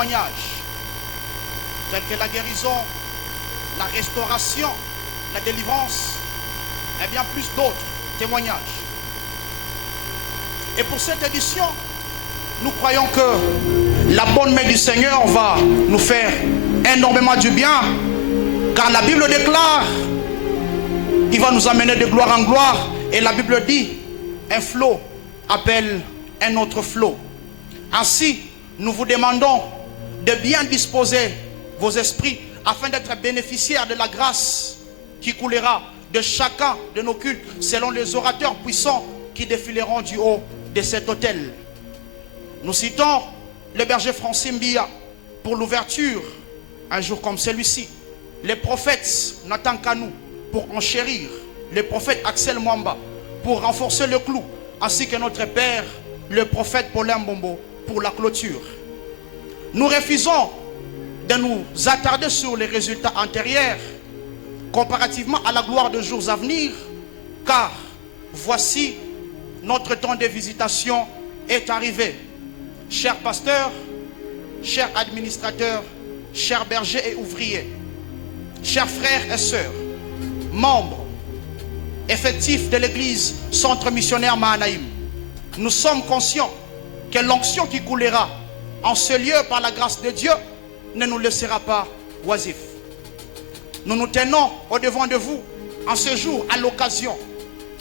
témoignages, tels que la guérison, la restauration, la délivrance, et bien plus d'autres témoignages. Et pour cette édition, nous croyons que la bonne main du Seigneur va nous faire énormément du bien, car la Bible déclare, il va nous amener de gloire en gloire, et la Bible dit, un flot appelle un autre flot. Ainsi, nous vous demandons de bien disposer vos esprits afin d'être bénéficiaires de la grâce qui coulera de chacun de nos cultes selon les orateurs puissants qui défileront du haut de cet autel. Nous citons le berger Francis Mbia pour l'ouverture un jour comme celui-ci, les prophètes Nathan Kanou pour enchérir, le prophète Axel Mwamba pour renforcer le clou, ainsi que notre père le prophète Paulin Mbombo pour la clôture. Nous refusons de nous attarder sur les résultats antérieurs comparativement à la gloire de jours à venir, car voici notre temps de visitation est arrivé. Chers pasteurs, chers administrateurs, chers bergers et ouvriers, chers frères et sœurs, membres effectifs de l'église Centre Missionnaire Mahanaïm, nous sommes conscients que l'onction qui coulera en ce lieu par la grâce de Dieu ne nous laissera pas oisifs. Nous nous tenons au devant de vous en ce jour à l'occasion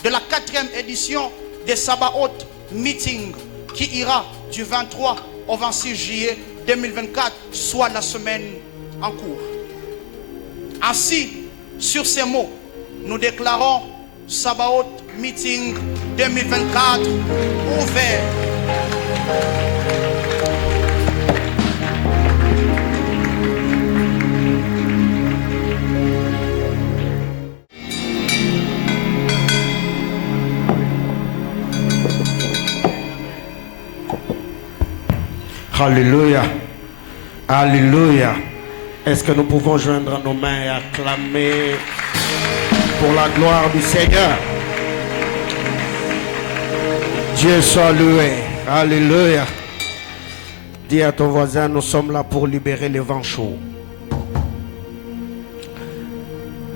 de la 4e édition des Sabaoth Meeting qui ira du 23 au 26 juillet 2024, soit la semaine en cours. Ainsi, sur ces mots, nous déclarons Sabaoth Meeting 2024 ouvert. Alléluia. Alléluia. Est-ce que nous pouvons joindre nos mains et acclamer pour la gloire du Seigneur? Dieu soit loué. Alléluia. Dis à ton voisin, nous sommes là pour libérer les vents chauds.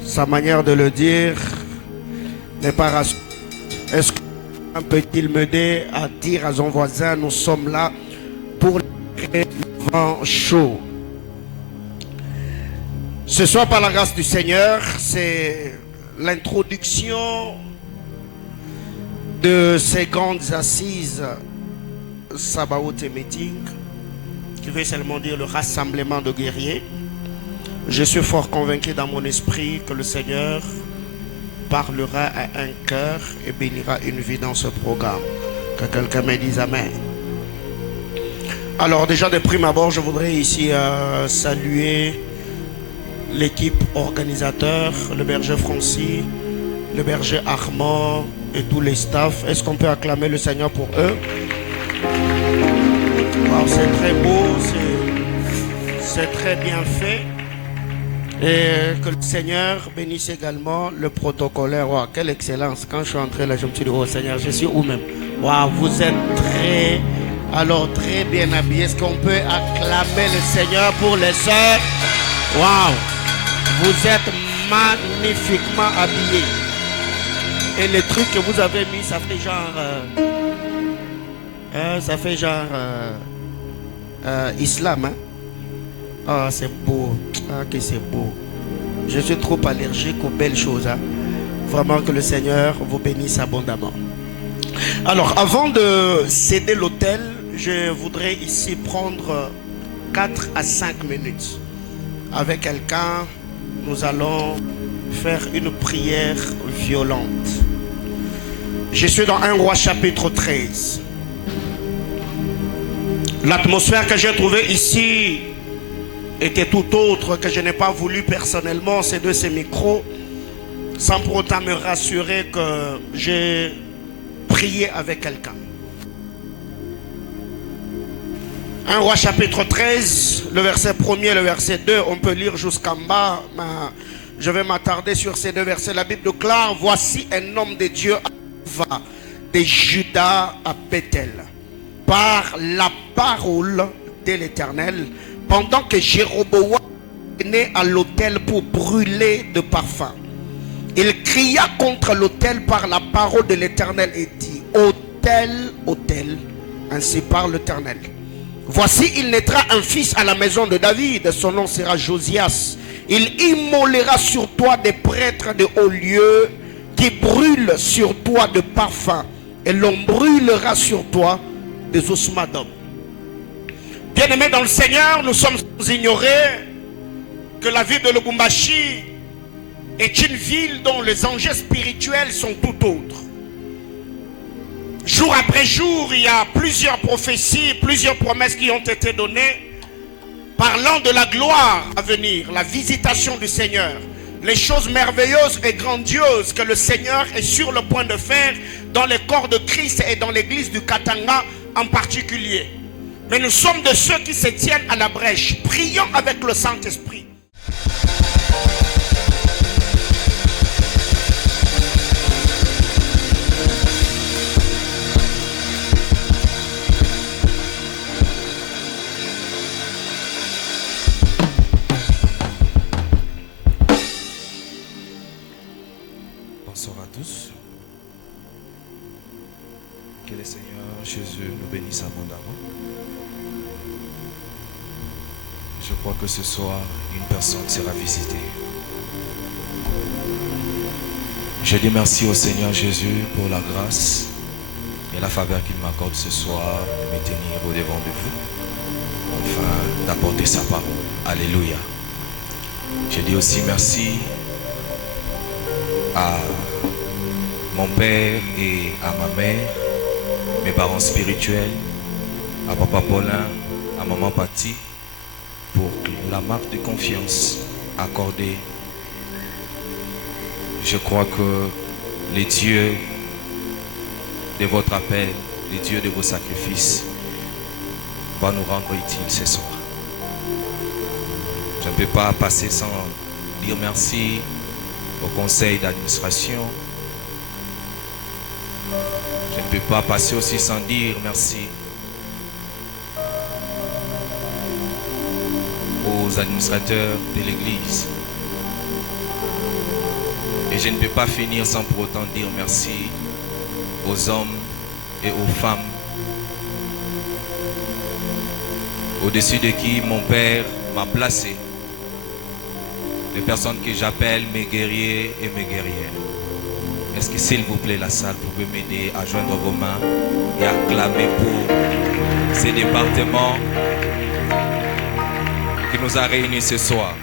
Sa manière de le dire n'est pas rassurante. Est-ce qu'un peut-il m'aider à dire à son voisin, nous sommes là pour libérer les vents chauds? Ce soir, par la grâce du Seigneur, c'est l'introduction de ces grandes assises Sabaoth Meeting, qui veut seulement dire le rassemblement de guerriers. Je suis fort convaincu dans mon esprit que le Seigneur parlera à un cœur et bénira une vie dans ce programme. Que quelqu'un me dise Amen. Alors déjà de prime abord, je voudrais ici saluer l'équipe organisateur, le berger Francis, le berger Armand et tous les staffs. Est-ce qu'on peut acclamer le Seigneur pour eux? Wow, c'est très beau, c'est très bien fait. Et que le Seigneur bénisse également le protocolaire. Wow, quelle excellence. Quand je suis entré là, je me suis dit, oh Seigneur, je suis où même? Wow, vous êtes très bien habillés. Est-ce qu'on peut acclamer le Seigneur pour les sœurs? Wow, vous êtes magnifiquement habillés. Et les trucs que vous avez mis, ça fait genre... islam, hein? Ah, c'est beau. Ah, que c'est beau. Je suis trop allergique aux belles choses, hein? Vraiment que le Seigneur vous bénisse abondamment. Alors, avant de céder l'autel, je voudrais ici prendre 4 à 5 minutes. Avec quelqu'un, nous allons faire une prière violente. Je suis dans 1 Roi chapitre 13. L'atmosphère que j'ai trouvée ici était tout autre, que je n'ai pas voulu personnellement céder ces micros, sans pour autant me rassurer que j'ai prié avec quelqu'un. 1 Roi chapitre 13, le verset 1er et le verset 2, on peut lire jusqu'en bas, mais je vais m'attarder sur ces deux versets. La Bible déclare, voici un homme de Dieu va de Juda à Bethel, par la parole de l'Éternel, pendant que Jéroboam venait à l'autel pour brûler de parfum, il cria contre l'autel par la parole de l'Éternel et dit: autel, autel, ainsi parle l'Éternel. Voici, il naîtra un fils à la maison de David, son nom sera Josias. Il immolera sur toi des prêtres de haut lieu qui brûlent sur toi de parfum, et l'on brûlera sur toi des ossements d'hommes. Bien-aimés dans le Seigneur, nous sommes sans ignorer que la ville de Lubumbashi est une ville dont les enjeux spirituels sont tout autres. Jour après jour, il y a plusieurs prophéties, plusieurs promesses qui ont été données, parlant de la gloire à venir, la visitation du Seigneur, les choses merveilleuses et grandioses que le Seigneur est sur le point de faire dans les corps de Christ et dans l'église du Katanga en particulier. Mais nous sommes de ceux qui se tiennent à la brèche. Prions avec le Saint-Esprit. Bonsoir à tous. Que le Seigneur Jésus nous bénisse abondamment. Je crois que ce soir, une personne sera visitée. Je dis merci au Seigneur Jésus pour la grâce et la faveur qu'il m'accorde ce soir de me tenir au devant de vous, enfin d'apporter sa parole. Alléluia. Je dis aussi merci à mon père et à ma mère, mes parents spirituels, à papa Paulin, à maman Patti, pour la marque de confiance accordée. Je crois que les dieux de votre appel, les dieux de vos sacrifices, vont nous rendre utiles ce soir. Je ne peux pas passer sans dire merci au conseil d'administration. Je ne peux pas passer aussi sans dire merci aux administrateurs de l'église. Et je ne peux pas finir sans pour autant dire merci aux hommes et aux femmes au-dessus de qui mon père m'a placé. Les personnes que j'appelle mes guerriers et mes guerrières. Est-ce que s'il vous plaît la salle, vous pouvez m'aider à joindre vos mains et à clamer pour ces départements qui nous a réunis ce soir.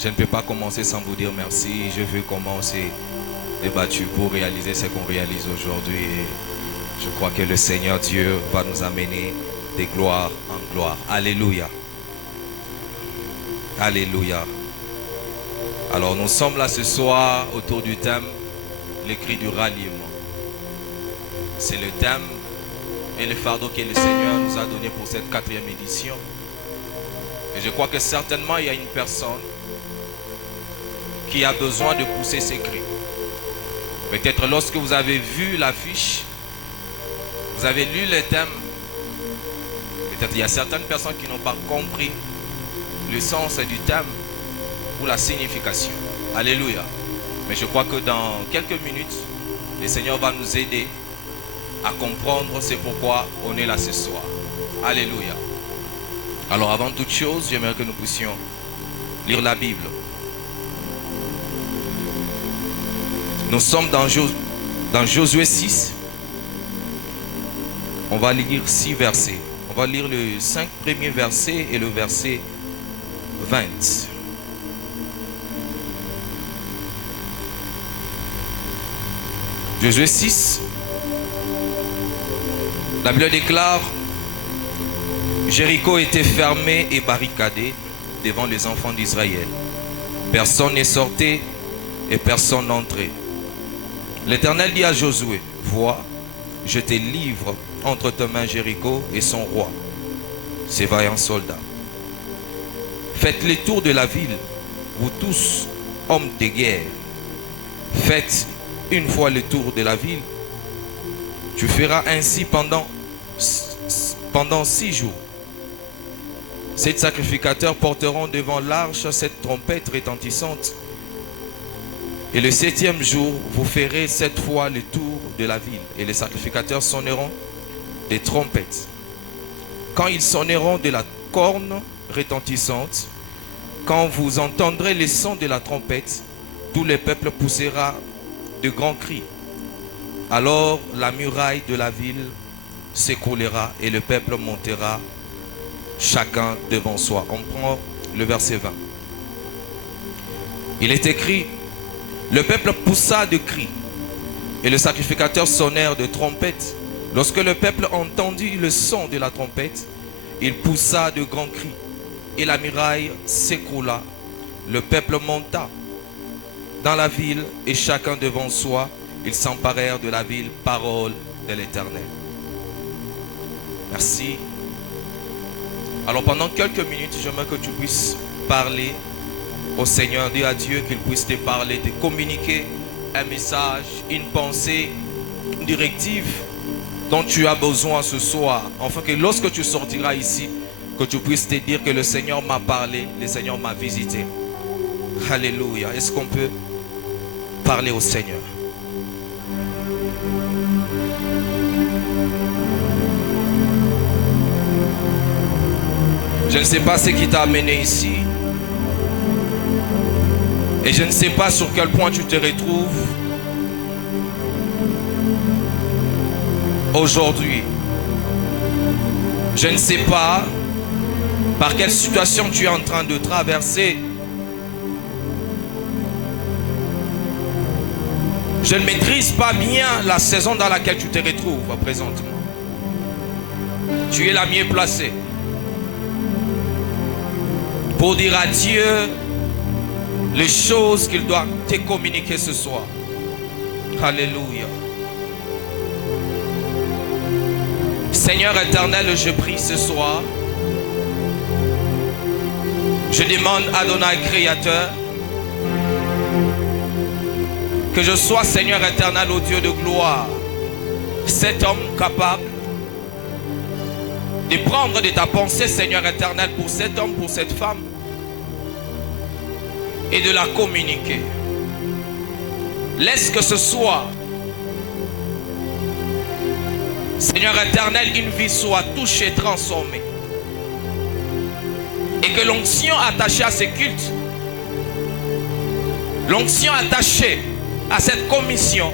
Je ne peux pas commencer sans vous dire merci. Je veux comment on s'est débattu pour réaliser ce qu'on réalise aujourd'hui. Et je crois que le Seigneur Dieu va nous amener de gloire en gloire. Alléluia. Alléluia. Alors nous sommes là ce soir autour du thème, le cri du ralliement. C'est le thème et le fardeau que le Seigneur nous a donné pour cette 4e édition. Et je crois que certainement il y a une personne qui a besoin de pousser ses cris. Peut-être lorsque vous avez vu l'affiche, vous avez lu le thème, peut-être il y a certaines personnes qui n'ont pas compris le sens du thème ou la signification. Alléluia. Mais je crois que dans quelques minutes, le Seigneur va nous aider à comprendre c'est pourquoi on est là ce soir. Alléluia. Alors avant toute chose, j'aimerais que nous puissions lire la Bible. Nous sommes dans Josué 6. On va lire 6 versets. On va lire les 5 premiers versets et le verset 20. Josué 6. La Bible déclare: Jéricho était fermé et barricadé devant les enfants d'Israël. Personne n'est sorti et personne n'entrait. L'Éternel dit à Josué: vois, je te livre entre tes mains Jéricho et son roi, ses vaillants soldats. Faites le tour de la ville, vous tous, hommes de guerre. Faites une fois le tour de la ville. Tu feras ainsi pendant pendant 6 jours. 7 sacrificateurs porteront devant l'arche cette trompette retentissante. Et le 7e jour, vous ferez 7 fois le tour de la ville. Et les sacrificateurs sonneront des trompettes. Quand ils sonneront de la corne retentissante, quand vous entendrez les sons de la trompette, tout le peuple poussera de grands cris. Alors la muraille de la ville s'écroulera et le peuple montera chacun devant soi. On prend le verset 20. Il est écrit, le peuple poussa de cris et le sacrificateur sonnèrent de trompettes. Lorsque le peuple entendit le son de la trompette, il poussa de grands cris et la muraille s'écroula. Le peuple monta dans la ville et chacun devant soi, ils s'emparèrent de la ville, parole de l'Éternel. Merci. Alors pendant quelques minutes, j'aimerais que tu puisses parler au Seigneur, dire à Dieu qu'il puisse te parler, te communiquer un message, une pensée, une directive dont tu as besoin ce soir. Afin que lorsque tu sortiras ici, que tu puisses te dire que le Seigneur m'a parlé, le Seigneur m'a visité. Alléluia. Est-ce qu'on peut parler au Seigneur? Je ne sais pas ce qui t'a amené ici. Et je ne sais pas sur quel point tu te retrouves aujourd'hui. Je ne sais pas par quelle situation tu es en train de traverser. Je ne maîtrise pas bien la saison dans laquelle tu te retrouves présentement. Tu es la mieux placée pour dire à Dieu les choses qu'il doit te communiquer ce soir. Alléluia. Seigneur éternel, je prie ce soir. Je demande à Adonai Créateur que je sois, Seigneur éternel, au Dieu de gloire, cet homme capable de prendre de ta pensée, Seigneur éternel, pour cet homme, pour cette femme, et de la communiquer. Laisse que ce soit, Seigneur éternel, une vie soit touchée, transformée. Et que l'onction attachée à ce culte, l'onction attachée à cette commission,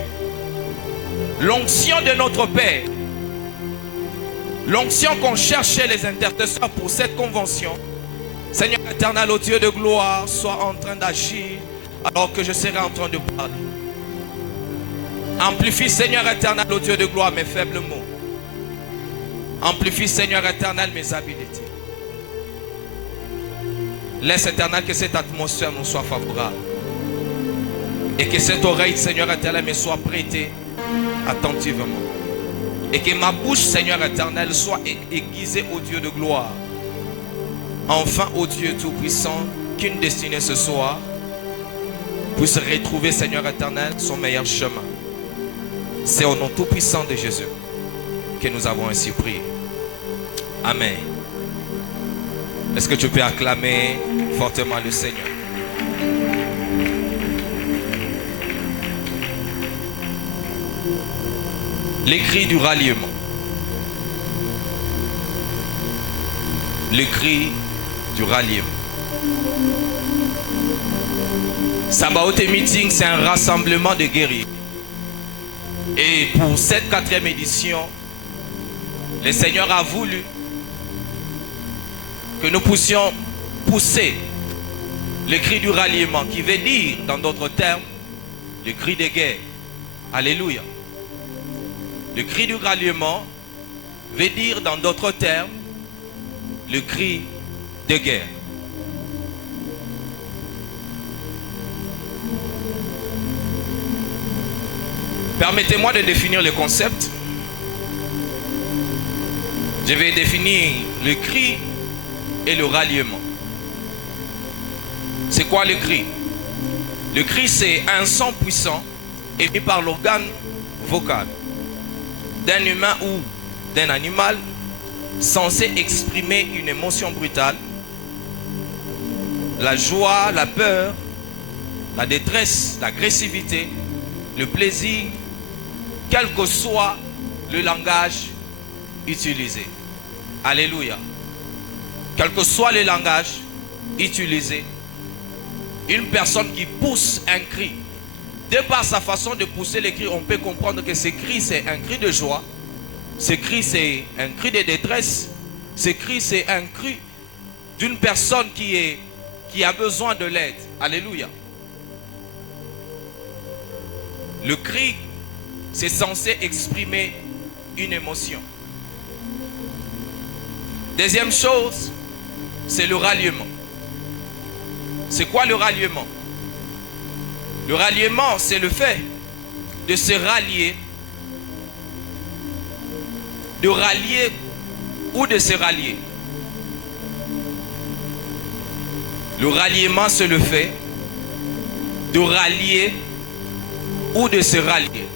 l'onction de notre Père, l'onction qu'on cherchait les intercesseurs pour cette convention, Seigneur éternel, au Dieu de gloire, soit en train d'agir alors que je serai en train de parler. Amplifie, Seigneur éternel, au Dieu de gloire, mes faibles mots. Amplifie, Seigneur éternel, mes habiletés. Laisse, éternel, que cette atmosphère nous soit favorable. Et que cette oreille, Seigneur éternel, me soit prêtée attentivement. Et que ma bouche, Seigneur éternel, soit aiguisée au Dieu de gloire. Enfin, au Dieu Tout-Puissant, qu'une destinée ce soir puisse retrouver, Seigneur éternel, son meilleur chemin. C'est au nom tout-puissant de Jésus que nous avons ainsi prié. Amen. Est-ce que tu peux acclamer fortement le Seigneur? Les cris du ralliement. Le cri du ralliement. Sabaoth Meeting, c'est un rassemblement de guerriers. Et pour cette 4e édition, le Seigneur a voulu que nous puissions pousser le cri du ralliement, qui veut dire, dans d'autres termes, le cri de guerre. Alléluia. Le cri du ralliement veut dire, dans d'autres termes, le cri de guerre. Permettez-moi de définir le concept. Je vais définir le cri et le ralliement. C'est quoi le cri? Le cri, c'est un son puissant émis par l'organe vocal d'un humain ou d'un animal censé exprimer une émotion brutale, la joie, la peur, la détresse, l'agressivité, le plaisir, quel que soit le langage utilisé. Alléluia. Quel que soit le langage utilisé, une personne qui pousse un cri, de par sa façon de pousser les cris, on peut comprendre que ce cri c'est un cri de joie, ce cri c'est un cri de détresse, ce cri c'est un cri d'une personne qui a besoin de l'aide. Alléluia. Le cri, c'est censé exprimer une émotion. Deuxième chose, c'est le ralliement. C'est quoi le ralliement? Le ralliement, c'est le fait de se rallier, de rallier ou de se rallier. Le ralliement, c'est le fait de rallier ou de se rallier.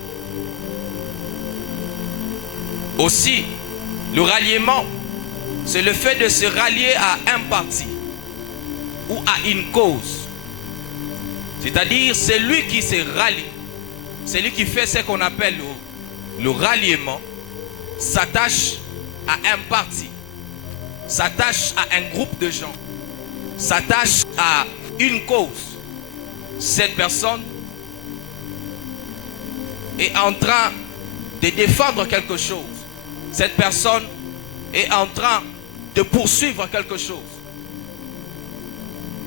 Aussi, le ralliement, c'est le fait de se rallier à un parti ou à une cause. C'est-à-dire, c'est lui qui se rallie, c'est lui qui fait ce qu'on appelle le ralliement, s'attache à un parti, s'attache à un groupe de gens, s'attache à une cause. Cette personne est en train de défendre quelque chose. Cette personne est en train de poursuivre quelque chose.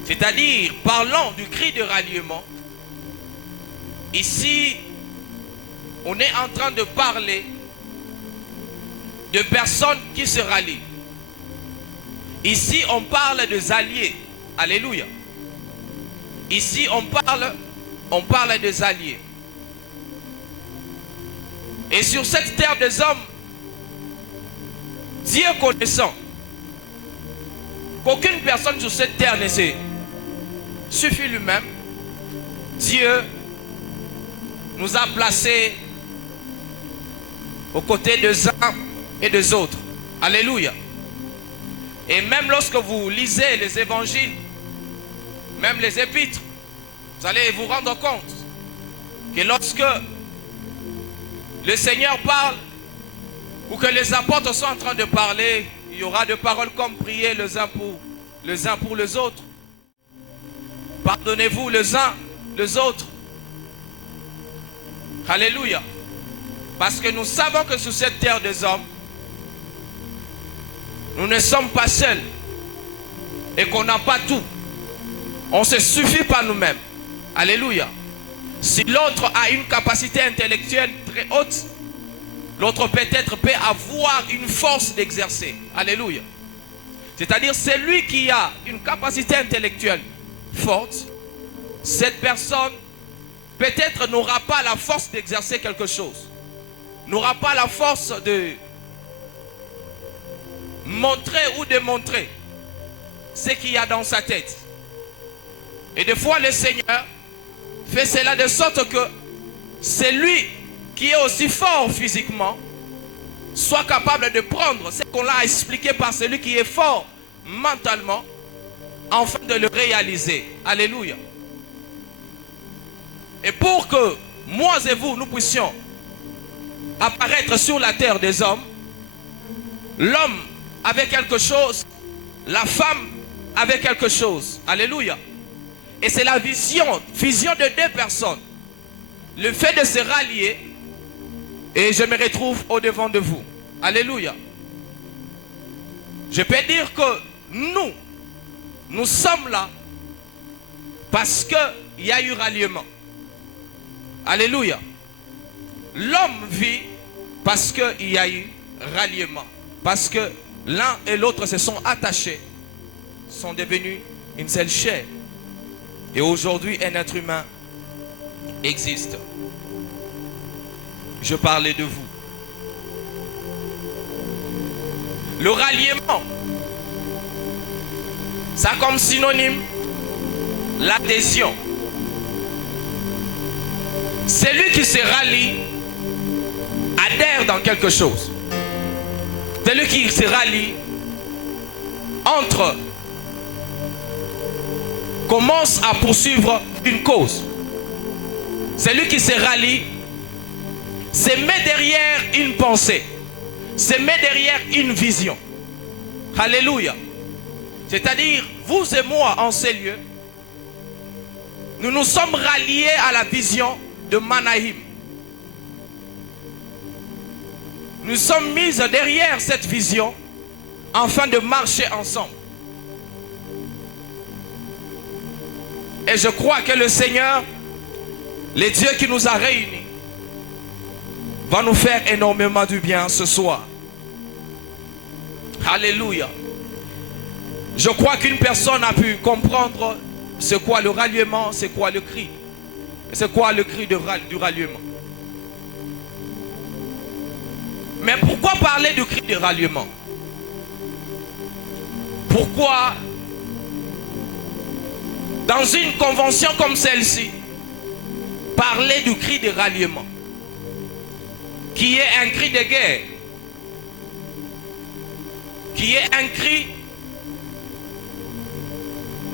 C'est-à-dire, parlant du cri de ralliement, ici, on est en train de parler de personnes qui se rallient. Ici, on parle des alliés. Alléluia. Ici, on parle des alliés. Et sur cette terre des hommes, Dieu connaissant qu'aucune personne sur cette terre ne se suffit lui-même, Dieu nous a placés aux côtés des uns et des autres. Alléluia. Et même lorsque vous lisez les évangiles, même les épîtres, vous allez vous rendre compte que lorsque le Seigneur parle, ou que les apôtres sont en train de parler, il y aura des paroles comme prier les uns pour les autres. Pardonnez-vous les uns les autres. Alléluia. Parce que nous savons que sur cette terre des hommes, nous ne sommes pas seuls et qu'on n'a pas tout. On ne se suffit pas nous-mêmes. Alléluia. Si l'autre a une capacité intellectuelle très haute, l'autre peut-être peut avoir une force d'exercer. Alléluia. C'est-à-dire, c'est lui qui a une capacité intellectuelle forte. Cette personne peut-être n'aura pas la force d'exercer quelque chose. N'aura pas la force de montrer ou démontrer ce qu'il y a dans sa tête. Et des fois, le Seigneur fait cela de sorte que c'est lui qui est aussi fort physiquement soit capable de prendre ce qu'on l'a expliqué par celui qui est fort mentalement afin de le réaliser. Alléluia. Et pour que moi et vous, nous puissions apparaître sur la terre des hommes, l'homme avait quelque chose, la femme avait quelque chose. Alléluia. Et c'est la vision de deux personnes. Le fait de se rallier, et je me retrouve au devant de vous. Alléluia. Je peux dire que nous sommes là parce qu'il y a eu ralliement. Alléluia. L'homme vit parce qu'il y a eu ralliement. Parce que l'un et l'autre se sont attachés, sont devenus une seule chair. Et aujourd'hui, un être humain existe. Je parlais de vous. Le ralliement, ça a comme synonyme l'adhésion. Celui qui se rallie adhère dans quelque chose. celui qui se rallie commence à poursuivre une cause. Celui qui se rallie se met derrière une pensée, se met derrière une vision. Alléluia. C'est-à-dire, vous et moi en ces lieux, nous nous sommes ralliés à la vision de Manaïm. Nous sommes mis derrière cette vision afin de marcher ensemble. Et je crois que le Seigneur, le Dieu qui nous a réunis, va nous faire énormément du bien ce soir. Alléluia. Je crois qu'une personne a pu comprendre c'est quoi le ralliement, c'est quoi le cri. C'est quoi le cri du ralliement. Mais pourquoi parler du cri de ralliement? Pourquoi dans une convention comme celle-ci parler du cri de ralliement, qui est un cri de guerre, qui est un cri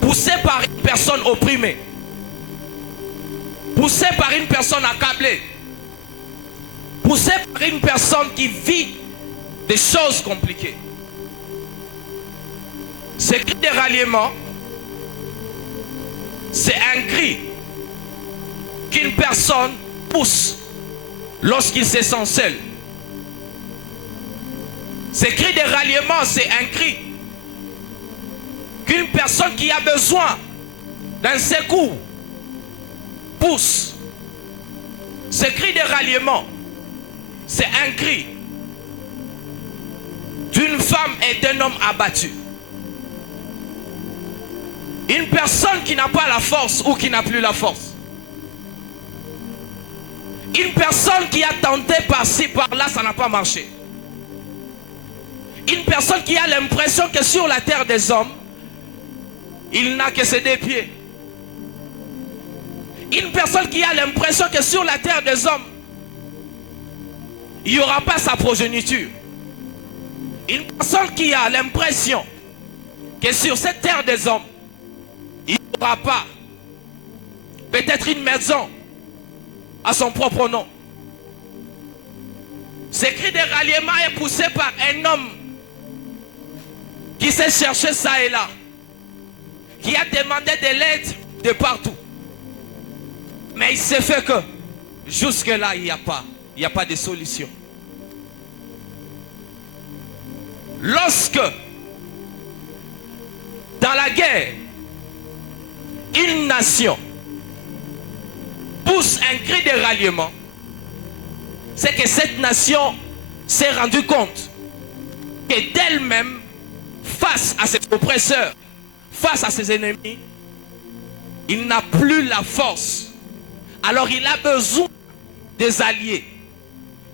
poussé par une personne opprimée, poussé par une personne accablée, poussé par une personne qui vit des choses compliquées. Ce cri de ralliement, c'est un cri qu'une personne pousse lorsqu'il se sent seul. Ce cri de ralliement, c'est un cri qu'une personne qui a besoin d'un secours pousse. Ce cri de ralliement, c'est un cri d'une femme et d'un homme abattus. Une personne qui n'a pas la force ou qui n'a plus la force. Une personne qui a tenté par-ci, par-là, ça n'a pas marché. Une personne qui a l'impression que sur la terre des hommes, il n'a que ses deux pieds. Une personne qui a l'impression que sur la terre des hommes, il n'y aura pas sa progéniture. Une personne qui a l'impression que sur cette terre des hommes, il n'y aura pas peut-être une maison à son propre nom. Ce cri de ralliement est poussé par un homme qui s'est cherché ça et là, qui a demandé de l'aide de partout. Mais il s'est fait que jusque-là, il n'y a pas de solution. Lorsque, dans la guerre, une nation pousse un cri de ralliement, c'est que cette nation s'est rendue compte que d'elle-même, face à ses oppresseurs, face à ses ennemis, il n'a plus la force. Alors il a besoin des alliés.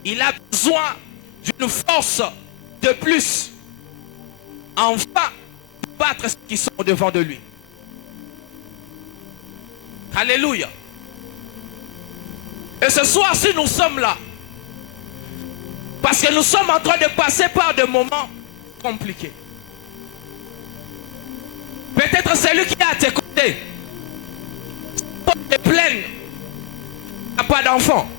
Il a besoin d'une force de plus, enfin, de battre ceux qui sont devant de lui. Alléluia. Et ce soir, si nous sommes là, parce que nous sommes en train de passer par des moments compliqués. Peut-être celui qui est à tes côtés, est pleine, n'a pas d'enfant.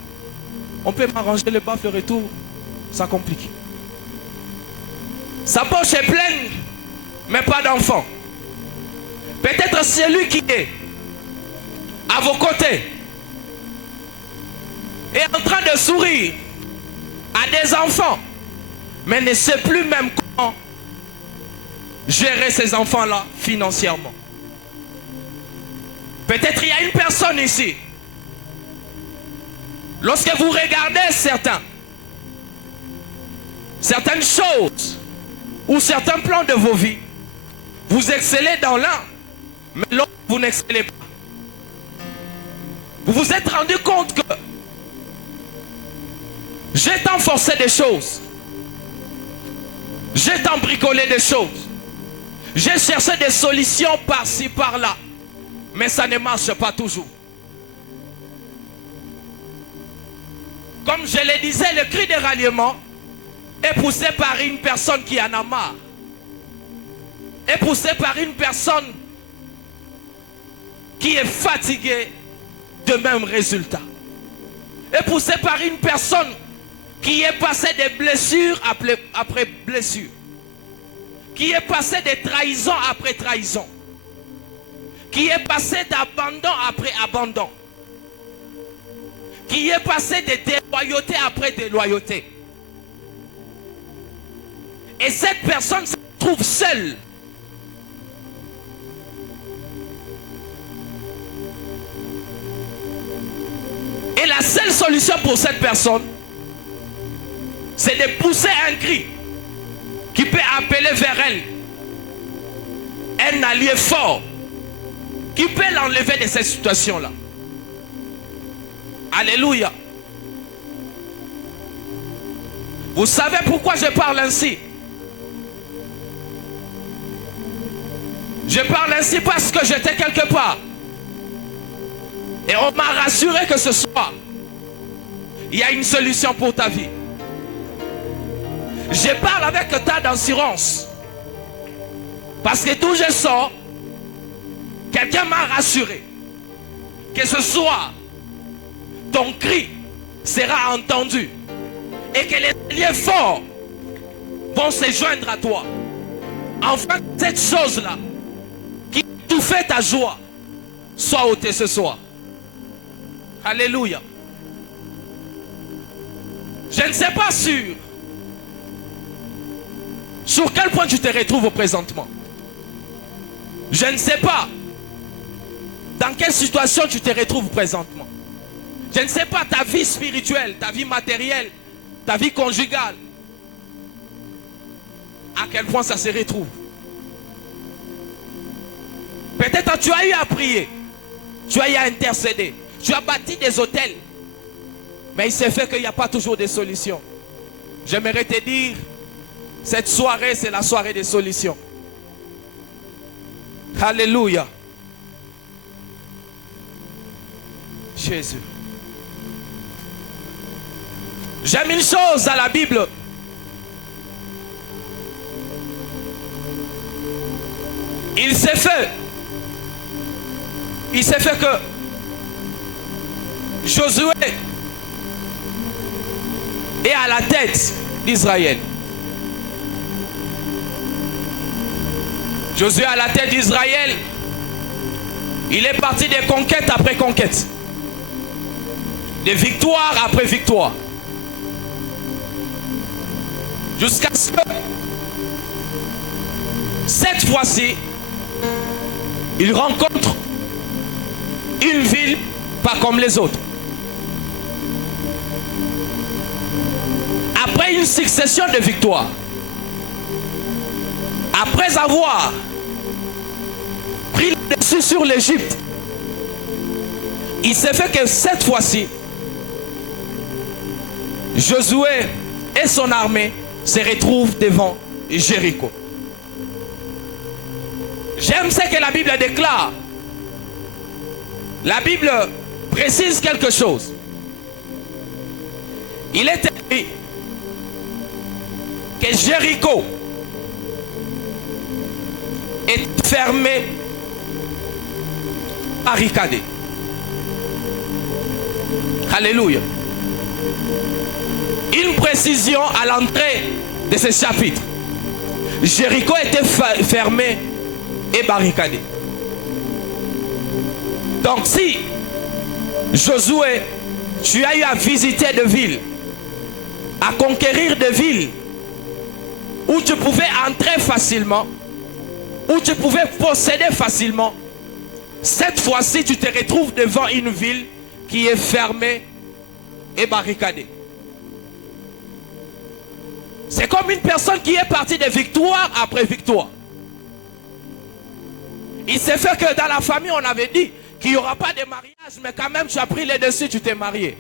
On peut m'arranger le baffe, le retour, ça complique. Sa poche est pleine, mais pas d'enfant. Peut-être celui qui est à vos côtés est en train de sourire à des enfants, mais ne sait plus même comment gérer ces enfants-là financièrement. Peut-être il y a une personne ici. Lorsque vous regardez certaines choses ou certains plans de vos vies, vous excellez dans l'un, mais l'autre vous n'excellez pas. Vous vous êtes rendu compte que j'ai tant forcé des choses, j'ai tant bricolé des choses, j'ai cherché des solutions par-ci, par-là, mais ça ne marche pas toujours. Comme je le disais, le cri de ralliement est poussé par une personne qui en a marre, est poussé par une personne qui est fatiguée de même résultat, est poussé par une personne qui est passé des blessures après blessures, qui est passé des trahisons après trahison, qui est passé d'abandon après abandon, qui est passé de déloyauté après déloyauté. Et cette personne se trouve seule. Et la seule solution pour cette personne, c'est de pousser un cri qui peut appeler vers elle un allié fort qui peut l'enlever de cette situation-là. Alléluia. Vous savez pourquoi je parle ainsi? Je parle ainsi parce que j'étais quelque part. Et on m'a rassuré que ce soir, il y a une solution pour ta vie. Je parle avec tant d'assurance. Parce que d'où je sors, quelqu'un m'a rassuré que ce soir, ton cri sera entendu. Et que les alliés forts vont se joindre à toi. Enfin, cette chose-là qui tout fait ta joie soit ôtée ce soir. Alléluia. Je ne sais pas sur quel point tu te retrouves présentement. Je ne sais pas dans quelle situation tu te retrouves présentement. Je ne sais pas ta vie spirituelle, ta vie matérielle, ta vie conjugale, à quel point ça se retrouve. Peut-être tu as eu à prier, tu as eu à intercéder, tu as bâti des hôtels, mais il s'est fait qu'il n'y a pas toujours de solutions. J'aimerais te dire, cette soirée, c'est la soirée des solutions. Alléluia. Jésus. J'aime une chose à la Bible. Il s'est fait que Josué est à la tête d'Israël. Josué à la tête d'Israël. Il est parti de conquête après conquête, de victoire après victoire, jusqu'à ce que cette fois-ci il rencontre une ville pas comme les autres. Après une succession de victoires, après avoir pris le dessus sur l'Égypte, il s'est fait que cette fois-ci, Josué et son armée se retrouvent devant Jéricho. J'aime ce que la Bible déclare. La Bible précise quelque chose. Il est écrit que Jéricho est fermé, barricadé. Alléluia. Une précision à l'entrée de ce chapitre. Jéricho était fermé et barricadé. Donc si Josué, tu as eu à visiter des villes, à conquérir des villes où tu pouvais entrer facilement, où tu pouvais posséder facilement, cette fois-ci tu te retrouves devant une ville qui est fermée et barricadée. C'est comme une personne qui est partie de victoire après victoire. Il s'est fait que dans la famille on avait dit qu'il n'y aura pas de mariage, mais quand même tu as pris les dessus, tu t'es marié.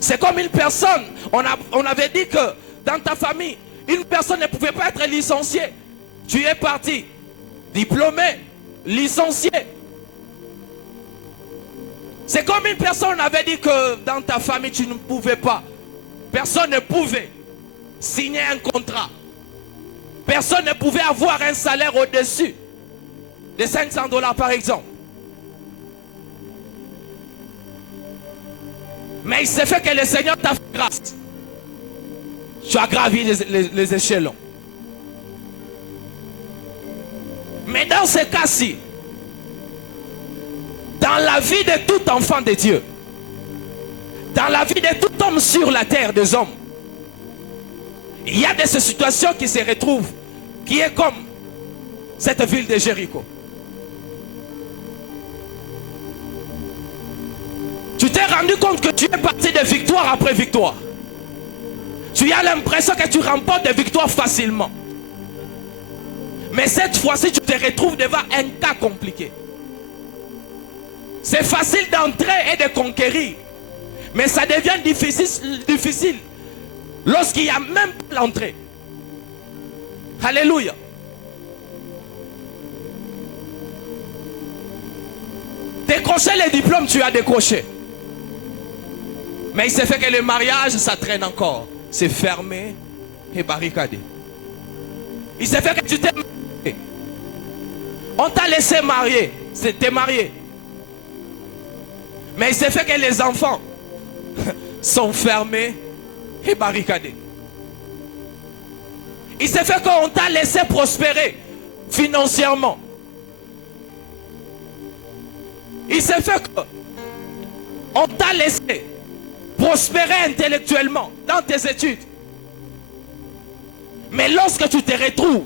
C'est comme une personne, on avait dit que dans ta famille, une personne ne pouvait pas être licenciée. Tu es parti, diplômé, licencié. C'est comme une personne, on avait dit que dans ta famille tu ne pouvais pas. Personne ne pouvait. signer un contrat. Personne ne pouvait avoir un salaire au-dessus de $500 par exemple. Mais il s'est fait que le Seigneur t'a fait grâce. Tu as gravi les échelons. Mais dans ce cas-ci, dans la vie de tout enfant de Dieu, dans la vie de tout homme sur la terre des hommes, il y a des situations qui se retrouvent, qui est comme cette ville de Jéricho. Tu t'es rendu compte que tu es parti de victoire après victoire. Tu as l'impression que tu remportes des victoires facilement. Mais cette fois-ci, tu te retrouves devant un cas compliqué. C'est facile d'entrer et de conquérir. Mais ça devient difficile lorsqu'il n'y a même pas l'entrée. Alléluia. Décrocher les diplômes, tu as décroché. Mais il s'est fait que le mariage, ça traîne encore. C'est fermé et barricadé. Il s'est fait que tu t'es marié. On t'a laissé marier. T'es marié. Mais il s'est fait que les enfants sont fermés et barricadés. Il s'est fait qu'on t'a laissé prospérer financièrement. Il s'est fait qu'on t'a laissé prospérer intellectuellement dans tes études. Mais lorsque tu te retrouves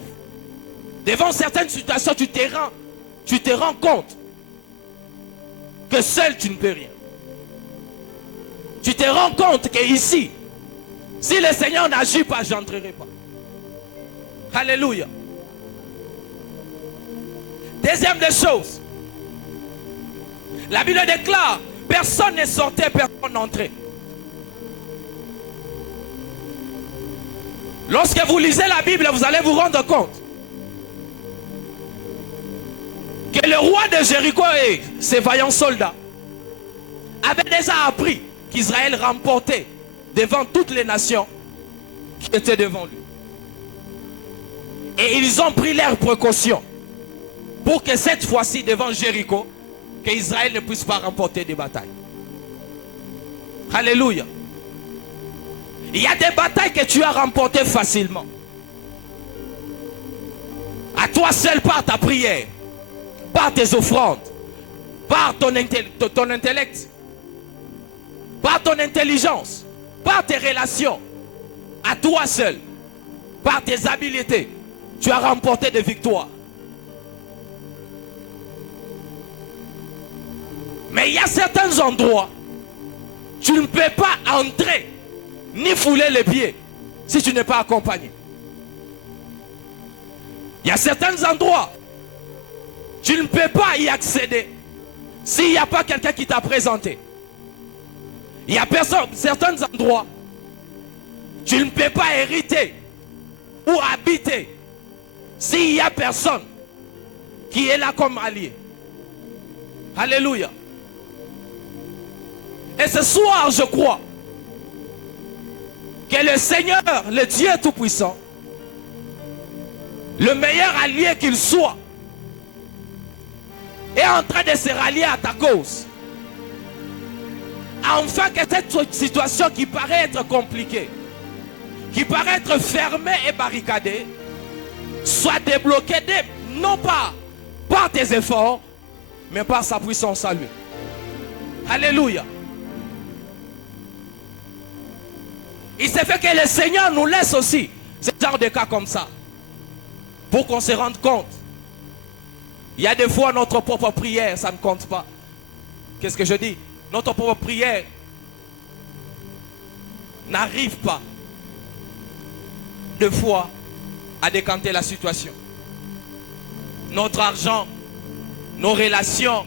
devant certaines situations, tu te rends compte que seul tu ne peux rien. Tu te rends compte que ici, si le Seigneur n'agit pas, je n'entrerai pas. Alléluia. Deuxième des choses, la Bible déclare, personne n'est sorti, personne n'entrait. Lorsque vous lisez la Bible, vous allez vous rendre compte que le roi de Jéricho et ses vaillants soldats avaient déjà appris qu'Israël remportait devant toutes les nations qui étaient devant lui. Et ils ont pris leurs précautions pour que cette fois-ci, devant Jéricho, qu'Israël ne puisse pas remporter des batailles. Alléluia. Il y a des batailles que tu as remportées facilement. À toi seul par ta prière, par tes offrandes, par ton intellect, par ton intelligence, par tes relations, à toi seul, par tes habiletés, tu as remporté des victoires. Mais il y a certains endroits, tu ne peux pas entrer ni fouler les pieds si tu n'es pas accompagné. Il y a certains endroits, tu ne peux pas y accéder s'il n'y a pas quelqu'un qui t'a présenté. Il y a certains endroits, tu ne peux pas hériter ou habiter s'il n'y a personne qui est là comme allié. Alléluia. Et ce soir, je crois que le Seigneur, le Dieu Tout-Puissant, le meilleur allié qu'il soit, est en train de se rallier à ta cause. Afin que cette situation qui paraît être compliquée, qui paraît être fermée et barricadée, soit débloquée non pas par tes efforts, mais par sa puissance à lui. Alléluia. Il s'est fait que le Seigneur nous laisse aussi ce genre de cas comme ça, pour qu'on se rende compte. Il y a des fois notre propre prière, ça ne compte pas. Qu'est-ce que je dis? Notre propre prière n'arrive pas deux fois à décanter la situation. Notre argent, nos relations,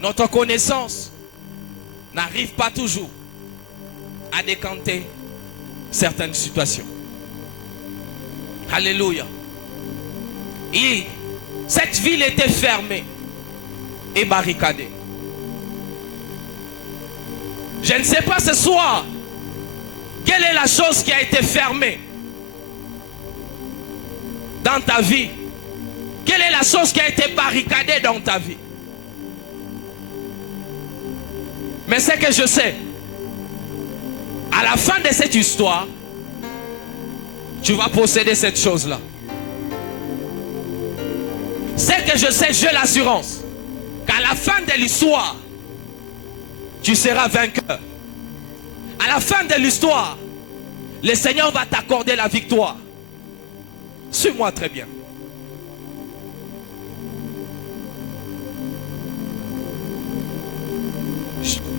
notre connaissance n'arrivent pas toujours à décanter certaines situations. Alléluia. Et cette ville était fermée et barricadée. Je ne sais pas ce soir quelle est la chose qui a été fermée dans ta vie? Quelle est la chose qui a été barricadée dans ta vie? Mais c'est que je sais, à la fin de cette histoire, tu vas posséder cette chose-là. C'est que je sais, j'ai l'assurance qu'à la fin de l'histoire, tu seras vainqueur. À la fin de l'histoire, le Seigneur va t'accorder la victoire. Suis-moi très bien.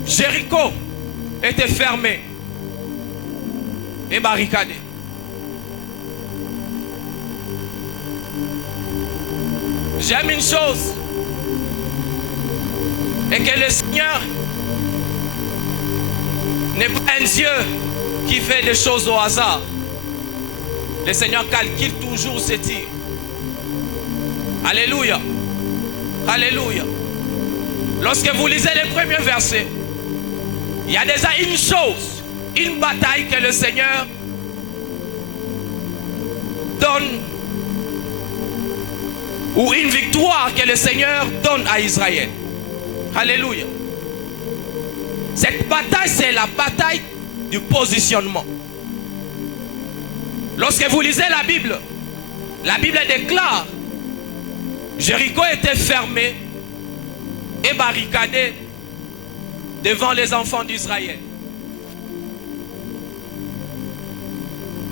Jéricho était fermé et barricadé. J'aime une chose, et que le Seigneur n'est pas un Dieu qui fait des choses au hasard. Le Seigneur calcule toujours ses tirs. Alléluia. Alléluia. Lorsque vous lisez les premiers versets, il y a déjà une chose, une bataille que le Seigneur donne, ou une victoire que le Seigneur donne à Israël. Alléluia. Cette bataille, c'est la bataille du positionnement. Lorsque vous lisez la Bible déclare Jéricho était fermé et barricadé devant les enfants d'Israël.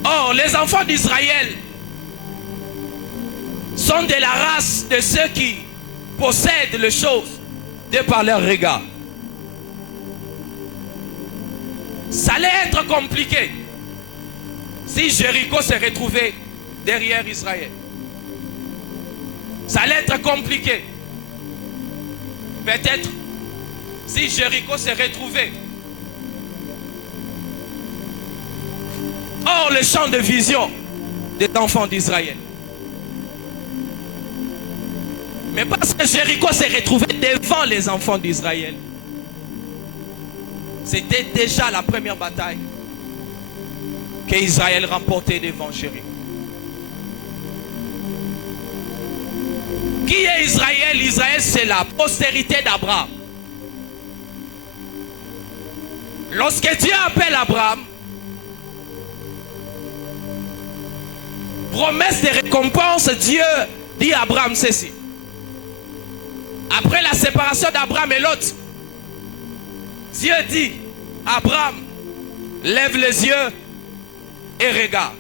Or, les enfants d'Israël sont de la race de ceux qui possèdent les choses de par leur regard. Ça allait être compliqué si Jéricho se retrouvait derrière Israël. Ça allait être compliqué. Peut-être si Jéricho se retrouvait hors le champ de vision des enfants d'Israël. Mais parce que Jéricho s'est retrouvé devant les enfants d'Israël, c'était déjà la première bataille qu'Israël remportait devant Jéricho. Qui est Israël? Israël, c'est la postérité d'Abraham. Lorsque Dieu appelle Abraham, promesse de récompense, Dieu dit à Abraham ceci. Après la séparation d'Abraham et Lot, Dieu dit, Abraham, lève les yeux et regarde.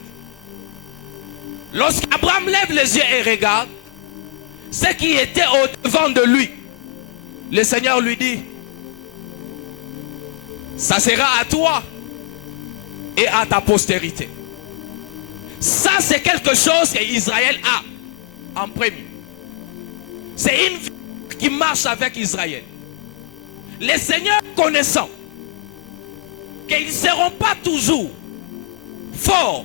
Lorsqu'Abraham lève les yeux et regarde, ce qui était au devant de lui, le Seigneur lui dit, ça sera à toi et à ta postérité. Ça, c'est quelque chose qu'Israël a en premier. C'est une vie qui marche avec Israël. Les seigneurs connaissant qu'ils ne seront pas toujours forts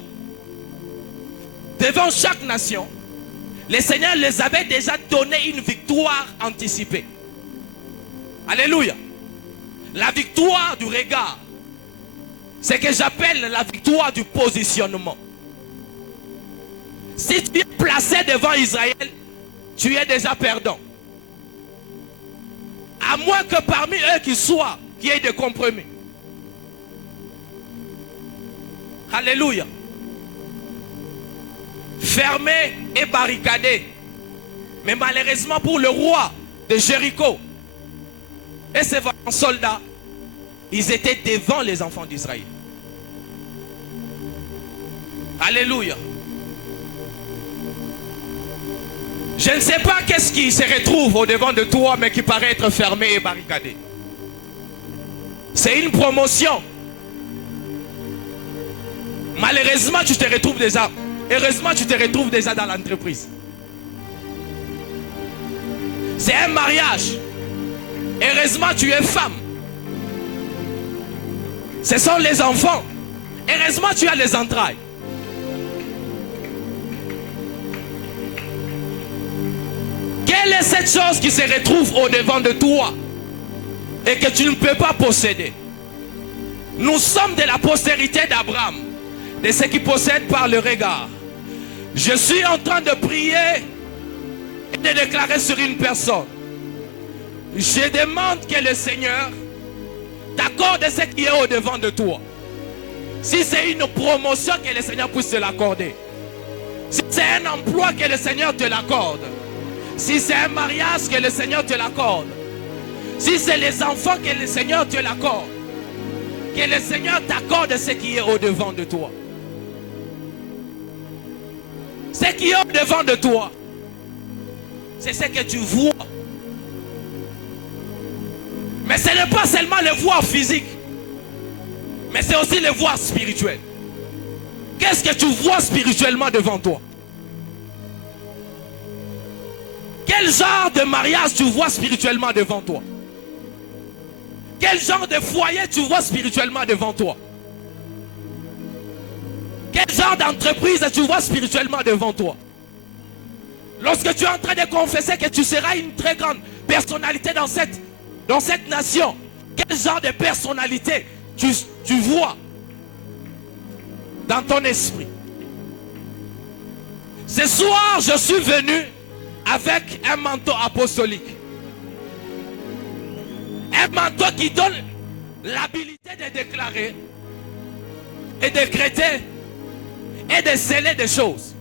devant chaque nation, les seigneurs les avaient déjà donné une victoire anticipée. Alléluia. La victoire du regard, c'est que j'appelle la victoire du positionnement. Si tu es placé devant Israël, tu es déjà perdant. À moins que parmi eux qu'il y ait des compromis. Alléluia. Fermé et barricadé. Mais malheureusement pour le roi de Jéricho et ses soldats, ils étaient devant les enfants d'Israël. Alléluia. Je ne sais pas qu'est-ce qui se retrouve au devant de toi, mais qui paraît être fermé et barricadé. C'est une promotion. Malheureusement, tu te retrouves déjà. Heureusement, tu te retrouves déjà dans l'entreprise. C'est un mariage. Heureusement, tu es femme. Ce sont les enfants. Heureusement, tu as les entrailles. Quelle est cette chose qui se retrouve au devant de toi et que tu ne peux pas posséder? Nous sommes de la postérité d'Abraham, de ceux qui possèdent par le regard. Je suis en train de prier et de déclarer sur une personne. Je demande que le Seigneur t'accorde ce qui est au-devant de toi. Si c'est une promotion, que le Seigneur puisse te l'accorder. Si c'est un emploi, que le Seigneur te l'accorde. Si c'est un mariage, que le Seigneur te l'accorde. Si c'est les enfants, que le Seigneur te l'accorde. Que le Seigneur t'accorde ce qui est au-devant de toi. Ce qui est au-devant de toi, c'est ce que tu vois. Mais ce n'est pas seulement le voir physique, mais c'est aussi le voir spirituel. Qu'est-ce que tu vois spirituellement devant toi? Quel genre de mariage tu vois spirituellement devant toi? Quel genre de foyer tu vois spirituellement devant toi? Quel genre d'entreprise tu vois spirituellement devant toi? Lorsque tu es en train de confesser que tu seras une très grande personnalité dans cette nation, quel genre de personnalité tu vois dans ton esprit? Ce soir, je suis venu avec un manteau apostolique. Un manteau qui donne l'habilité de déclarer et de décréter et de sceller des choses.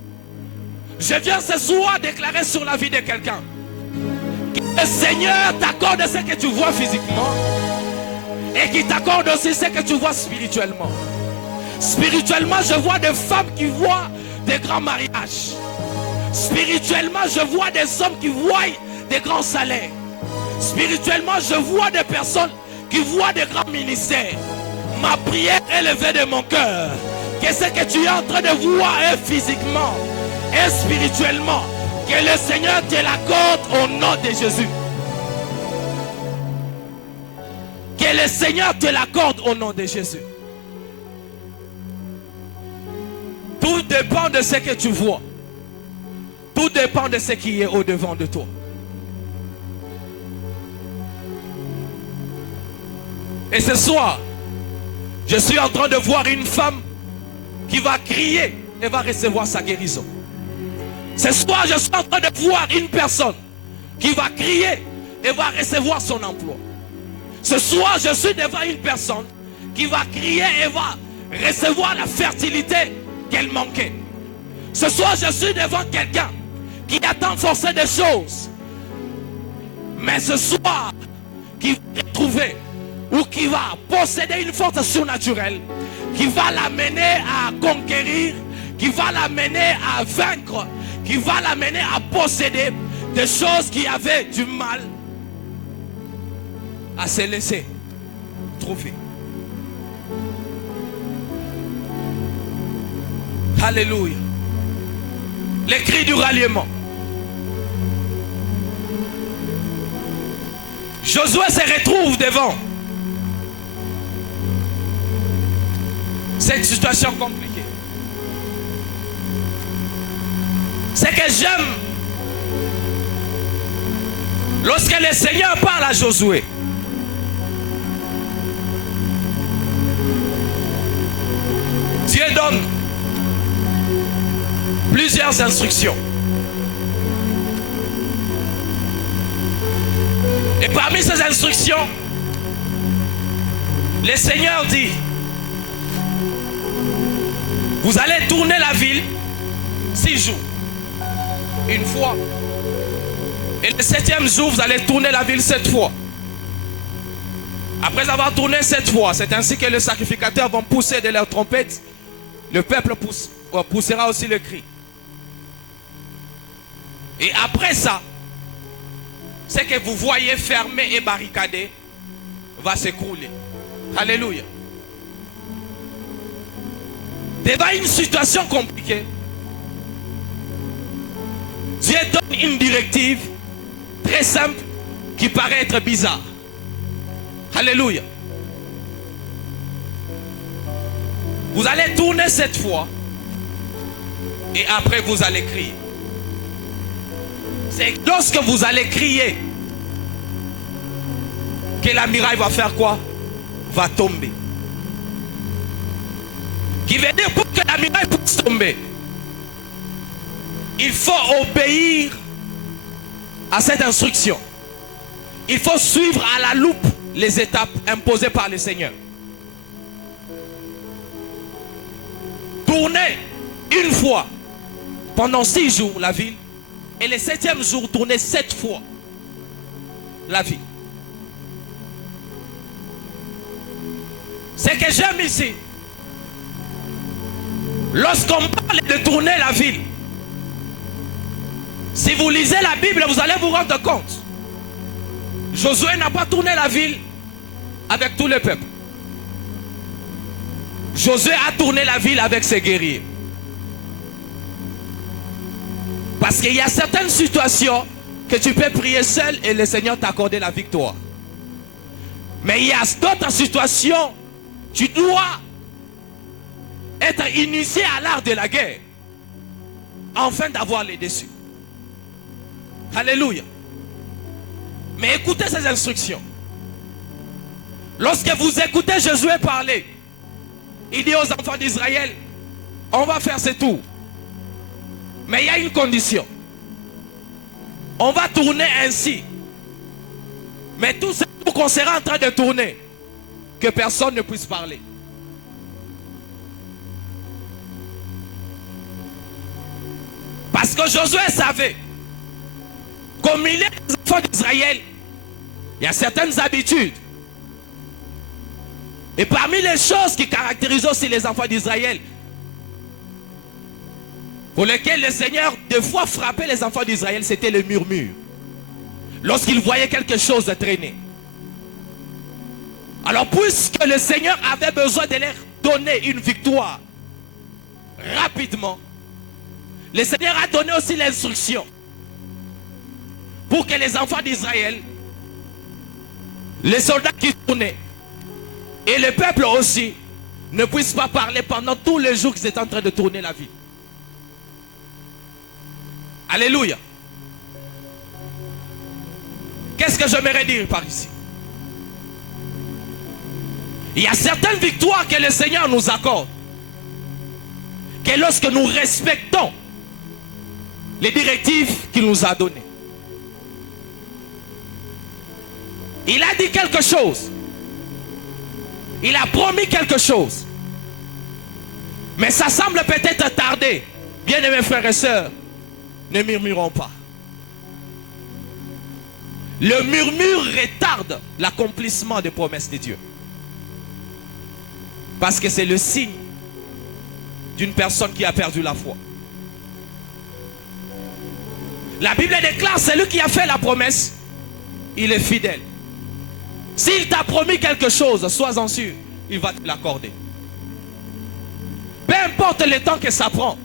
Je viens ce soir déclarer sur la vie de quelqu'un que le Seigneur t'accorde ce que tu vois physiquement et qu'il t'accorde aussi ce que tu vois spirituellement. Spirituellement, je vois des femmes qui voient des grands mariages. Spirituellement, je vois des hommes qui voient des grands salaires. Spirituellement, je vois des personnes qui voient des grands ministères. Ma prière est levée de mon cœur. Que ce que tu es en train de voir est physiquement et spirituellement. Que le Seigneur te l'accorde au nom de Jésus. Que le Seigneur te l'accorde au nom de Jésus. Tout dépend de ce que tu vois. Tout dépend de ce qui est au-devant de toi. Et ce soir, je suis en train de voir une femme qui va crier et va recevoir sa guérison. Ce soir, je suis en train de voir une personne qui va crier et va recevoir son emploi. Ce soir, je suis devant une personne qui va crier et va recevoir la fertilité qu'elle manquait. Ce soir, je suis devant quelqu'un qui attend forcer des choses. Mais ce soir, qui va trouver ou qui va posséder une force surnaturelle, qui va l'amener à conquérir, qui va l'amener à vaincre, qui va l'amener à posséder des choses qui avaient du mal à se laisser trouver. Alléluia. Les cris du ralliement. Josué se retrouve devant cette situation compliquée. Ce que j'aime, lorsque le Seigneur parle à Josué, Dieu donne plusieurs instructions. Et parmi ces instructions, le Seigneur dit: vous allez tourner la ville 6 jours, une fois. Et le 7e jour, vous allez tourner la ville 7 fois. Après avoir tourné 7 fois, c'est ainsi que les sacrificateurs vont pousser de leurs trompettes. Le peuple poussera aussi le cri. Et après ça, ce que vous voyez fermé et barricadé va s'écrouler. Alléluia. Devant une situation compliquée, Dieu donne une directive très simple qui paraît être bizarre. Alléluia. Vous allez tourner 7 fois et après vous allez crier. C'est lorsque vous allez crier que la muraille va faire quoi? Va tomber. Qui veut dire pour que la muraille puisse tomber, il faut obéir à cette instruction. Il faut suivre à la loupe les étapes imposées par le Seigneur. Tournez une fois pendant 6 jours la ville, et le 7e jour, tournez 7 fois la ville. Ce que j'aime ici, lorsqu'on parle de tourner la ville, si vous lisez la Bible, vous allez vous rendre compte. Josué n'a pas tourné la ville avec tout le peuple. Josué a tourné la ville avec ses guerriers. Parce qu'il y a certaines situations que tu peux prier seul et le Seigneur t'a accordé la victoire. Mais il y a d'autres situations, tu dois être initié à l'art de la guerre afin d'avoir les dessus. Alléluia. Mais écoutez ces instructions. Lorsque vous écoutez Josué parler, il dit aux enfants d'Israël, on va faire ce tour. Mais il y a une condition. On va tourner ainsi. Mais tout ce tour qu'on sera en train de tourner, que personne ne puisse parler. Parce que Josué savait qu'au milieu des enfants d'Israël, il y a certaines habitudes. Et parmi les choses qui caractérisent aussi les enfants d'Israël, pour lesquelles le Seigneur des fois frappait les enfants d'Israël, c'était le murmure. Lorsqu'ils voyaient quelque chose de traîner. Alors puisque le Seigneur avait besoin de leur donner une victoire rapidement, le Seigneur a donné aussi l'instruction pour que les enfants d'Israël, les soldats qui tournaient et le peuple aussi ne puissent pas parler pendant tous les jours qu'ils étaient en train de tourner la ville. Alléluia. Qu'est-ce que j'aimerais dire par ici? Il y a certaines victoires que le Seigneur nous accorde, que lorsque nous respectons les directives qu'il nous a données. Il a dit quelque chose. Il a promis quelque chose. Mais ça semble peut-être tarder. Bien-aimés frères et sœurs, ne murmurons pas. Le murmure retarde l'accomplissement des promesses de Dieu. Parce que c'est le signe d'une personne qui a perdu la foi. La Bible déclare, celui qui a fait la promesse, il est fidèle. S'il t'a promis quelque chose, sois-en sûr, il va te l'accorder. Peu importe le temps que ça prend,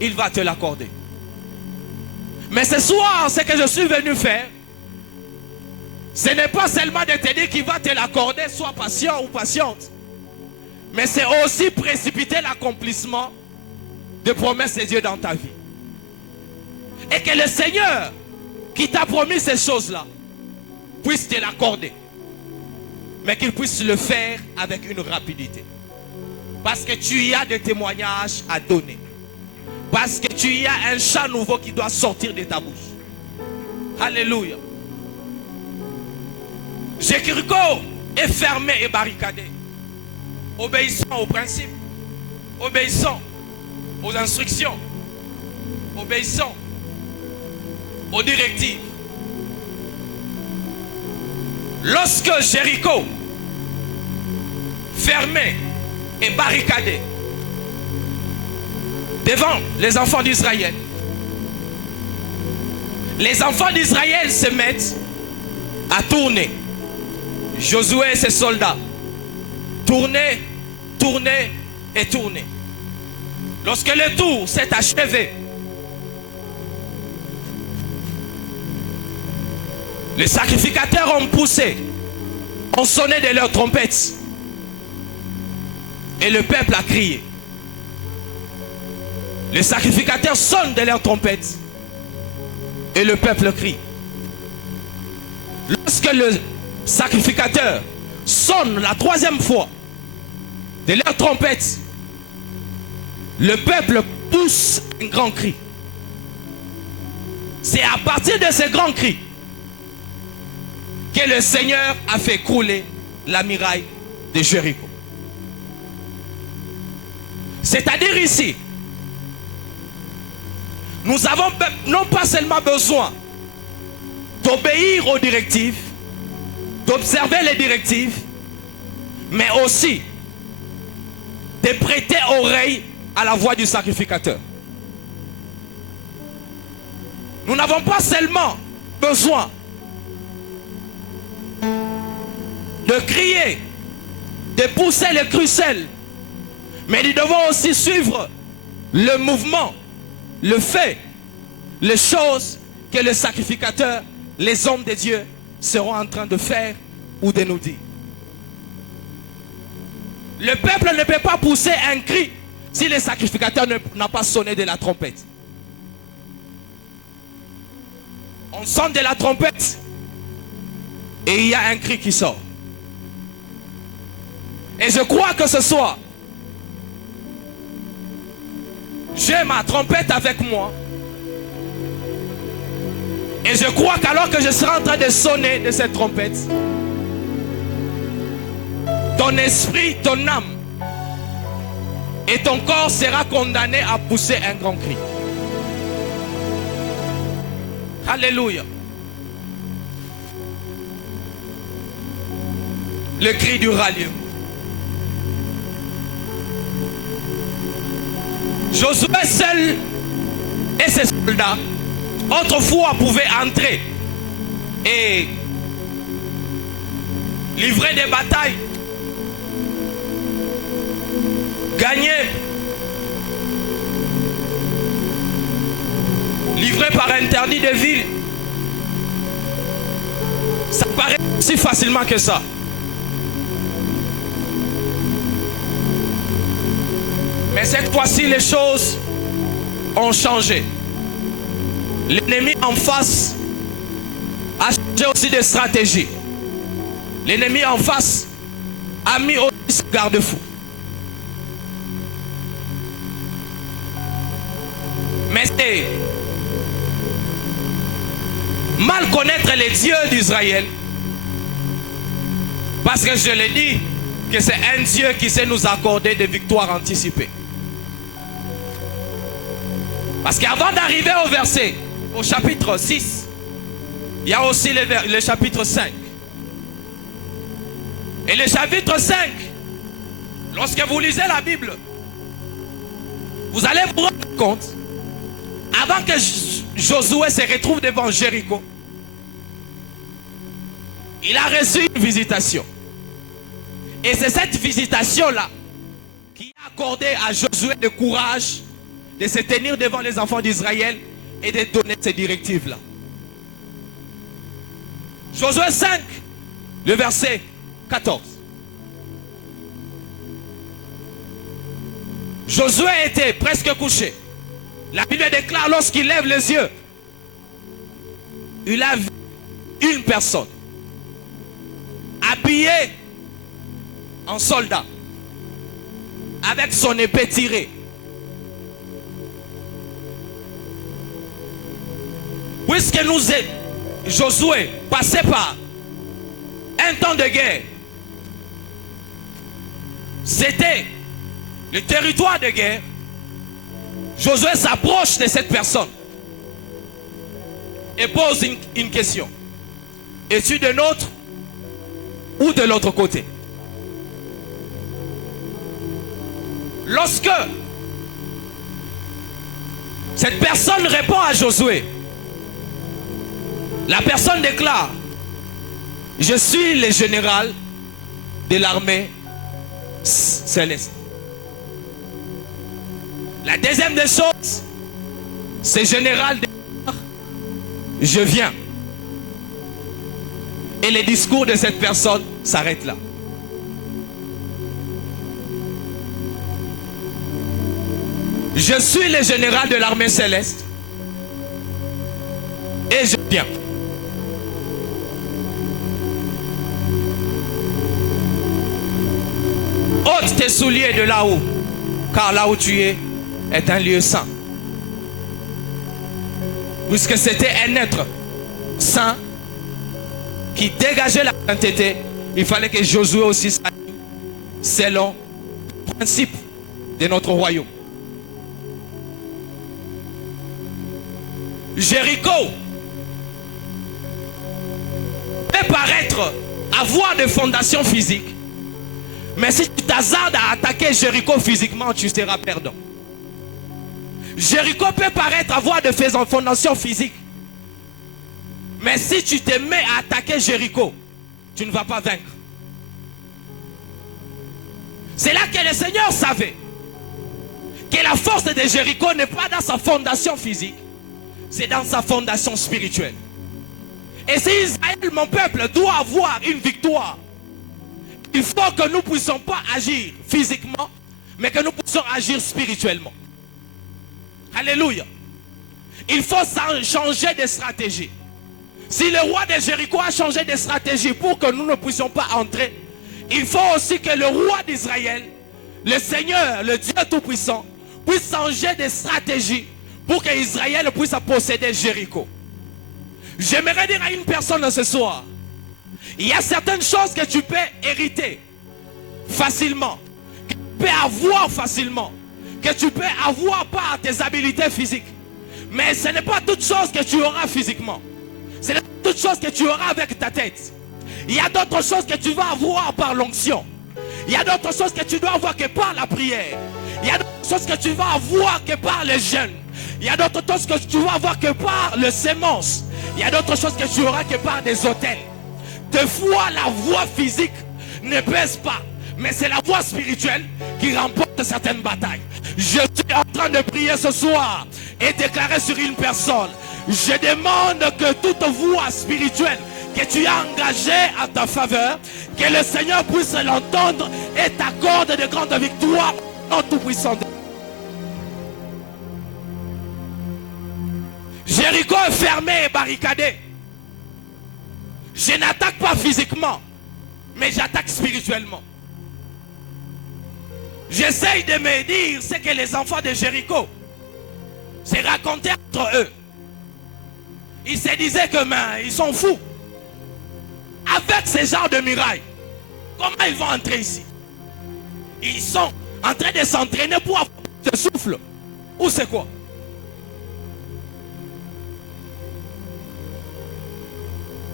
il va te l'accorder. Mais ce soir, ce que je suis venu faire, ce n'est pas seulement de te dire qu'il va te l'accorder, sois patient ou patiente. Mais c'est aussi précipiter l'accomplissement des promesses de Dieu dans ta vie. Et que le Seigneur qui t'a promis ces choses-là puisse te l'accorder. Mais qu'il puisse le faire avec une rapidité. Parce que tu y as des témoignages à donner. Parce que tu y as un chant nouveau qui doit sortir de ta bouche. Alléluia. Jéricho est fermé et barricadé. Obéissant aux principes. Obéissant aux instructions. Obéissant aux directives. Lorsque Jéricho, fermé et barricadé devant les enfants d'Israël, les enfants d'Israël se mettent à tourner. Josué et ses soldats tourner, tourner et tourner. Lorsque le tour s'est achevé, les sacrificateurs ont poussé, ont sonné de leurs trompettes. Et le peuple a crié. Les sacrificateurs sonnent de leurs trompettes. Et le peuple crie. Lorsque le sacrificateur sonne la 3e fois de leurs trompettes, le peuple pousse un grand cri. C'est à partir de ces grands cris que le Seigneur a fait couler la muraille de Jéricho. C'est-à-dire ici, nous avons non pas seulement besoin d'obéir aux directives, d'observer les directives, mais aussi de prêter oreille à la voix du sacrificateur. Nous n'avons pas seulement besoin de crier, de pousser les crucelles, mais nous devons aussi suivre le mouvement, le fait, les choses que le sacrificateur, les hommes de Dieu seront en train de faire ou de nous dire. Le peuple ne peut pas pousser un cri si le sacrificateur n'a pas sonné de la trompette. On sonne de la trompette et il y a un cri qui sort. Et je crois que ce soir, j'ai ma trompette avec moi. Et je crois qu'alors que je serai en train de sonner de cette trompette, ton esprit, ton âme et ton corps sera condamné à pousser un grand cri. Alléluia. Le cri du ralliement. Josué seul et ses soldats autrefois pouvaient entrer et livrer des batailles, gagner, livrer par interdit de ville. Ça paraît si facilement que ça. Mais cette fois-ci, les choses ont changé. L'ennemi en face a changé aussi de stratégie. L'ennemi en face a mis aussi ce garde-fou. Mais c'est mal connaître les dieux d'Israël. Parce que je l'ai dit, que c'est un Dieu qui sait nous accorder des victoires anticipées. Parce qu'avant d'arriver au verset, au chapitre 6, il y a aussi le chapitre 5. Et le chapitre 5, lorsque vous lisez la Bible, vous allez vous rendre compte, avant que Josué se retrouve devant Jéricho, il a reçu une visitation. Et c'est cette visitation-là qui a accordé à Josué le courage de se tenir devant les enfants d'Israël et de donner ces directives-là. Josué 5, le verset 14. Josué était presque couché. La Bible déclare lorsqu'il lève les yeux, il a vu une personne habillée en soldat, avec son épée tirée. Puisque Josué passait par un temps de guerre, c'était le territoire de guerre, Josué s'approche de cette personne et pose une question. Es-tu de notre ou de l'autre côté? Lorsque cette personne répond à Josué, la personne déclare: je suis le général de l'armée céleste. La deuxième des choses, c'est général déclare: je viens. Et le discours de cette personne s'arrête là. Je suis le général de l'armée céleste et je viens. Ôte tes souliers de là-haut, car là où tu es est un lieu saint. puisque c'était un être saint qui dégageait la sainteté, il fallait que Josué aussi s'agisse selon le principe de notre royaume. Jéricho peut paraître avoir des fondations physiques, mais si tu t'hasardes à attaquer Jéricho physiquement, tu seras perdant. Jéricho peut paraître avoir des fondations physiques, mais si tu te mets à attaquer Jéricho, tu ne vas pas vaincre. C'est là que le Seigneur savait que la force de Jéricho n'est pas dans sa fondation physique, c'est dans sa fondation spirituelle. Et si Israël, mon peuple, doit avoir une victoire, il faut que nous ne puissions pas agir physiquement, mais que nous puissions agir spirituellement. Alléluia. Il faut changer de stratégie. Si le roi de Jéricho a changé de stratégie pour que nous ne puissions pas entrer, il faut aussi que le roi d'Israël, le Seigneur, le Dieu Tout-Puissant, puisse changer de stratégie pour que Israël puisse posséder Jéricho. J'aimerais dire à une personne ce soir, il y a certaines choses que tu peux hériter facilement, que tu peux avoir facilement, que tu peux avoir par tes habiletés physiques. Mais ce n'est pas toute chose que tu auras physiquement. Ce n'est pas toute chose que tu auras avec ta tête. Il y a d'autres choses que tu vas avoir par l'onction. Il y a d'autres choses que tu dois avoir que par la prière. Il y a d'autres choses que tu vas avoir que par le jeûne. Il y a d'autres choses que tu vas avoir que par le sémence. Il y a d'autres choses que tu auras que par des autels. Des fois, la voie physique ne pèse pas, mais c'est la voie spirituelle qui remporte certaines batailles. Je suis en train de prier ce soir et déclarer sur une personne. Je demande que toute voie spirituelle que tu as engagée à ta faveur, que le Seigneur puisse l'entendre et t'accorde de grandes victoires en tout-puissant. Jéricho est fermé et barricadé. Je n'attaque pas physiquement, mais j'attaque spirituellement. J'essaye de me dire ce que les enfants de Jéricho se racontaient entre eux. Ils se disaient que ils sont fous. Avec ce genre de murailles, comment ils vont entrer ici? Ils sont en train de s'entraîner pour avoir de souffle. Ou c'est quoi?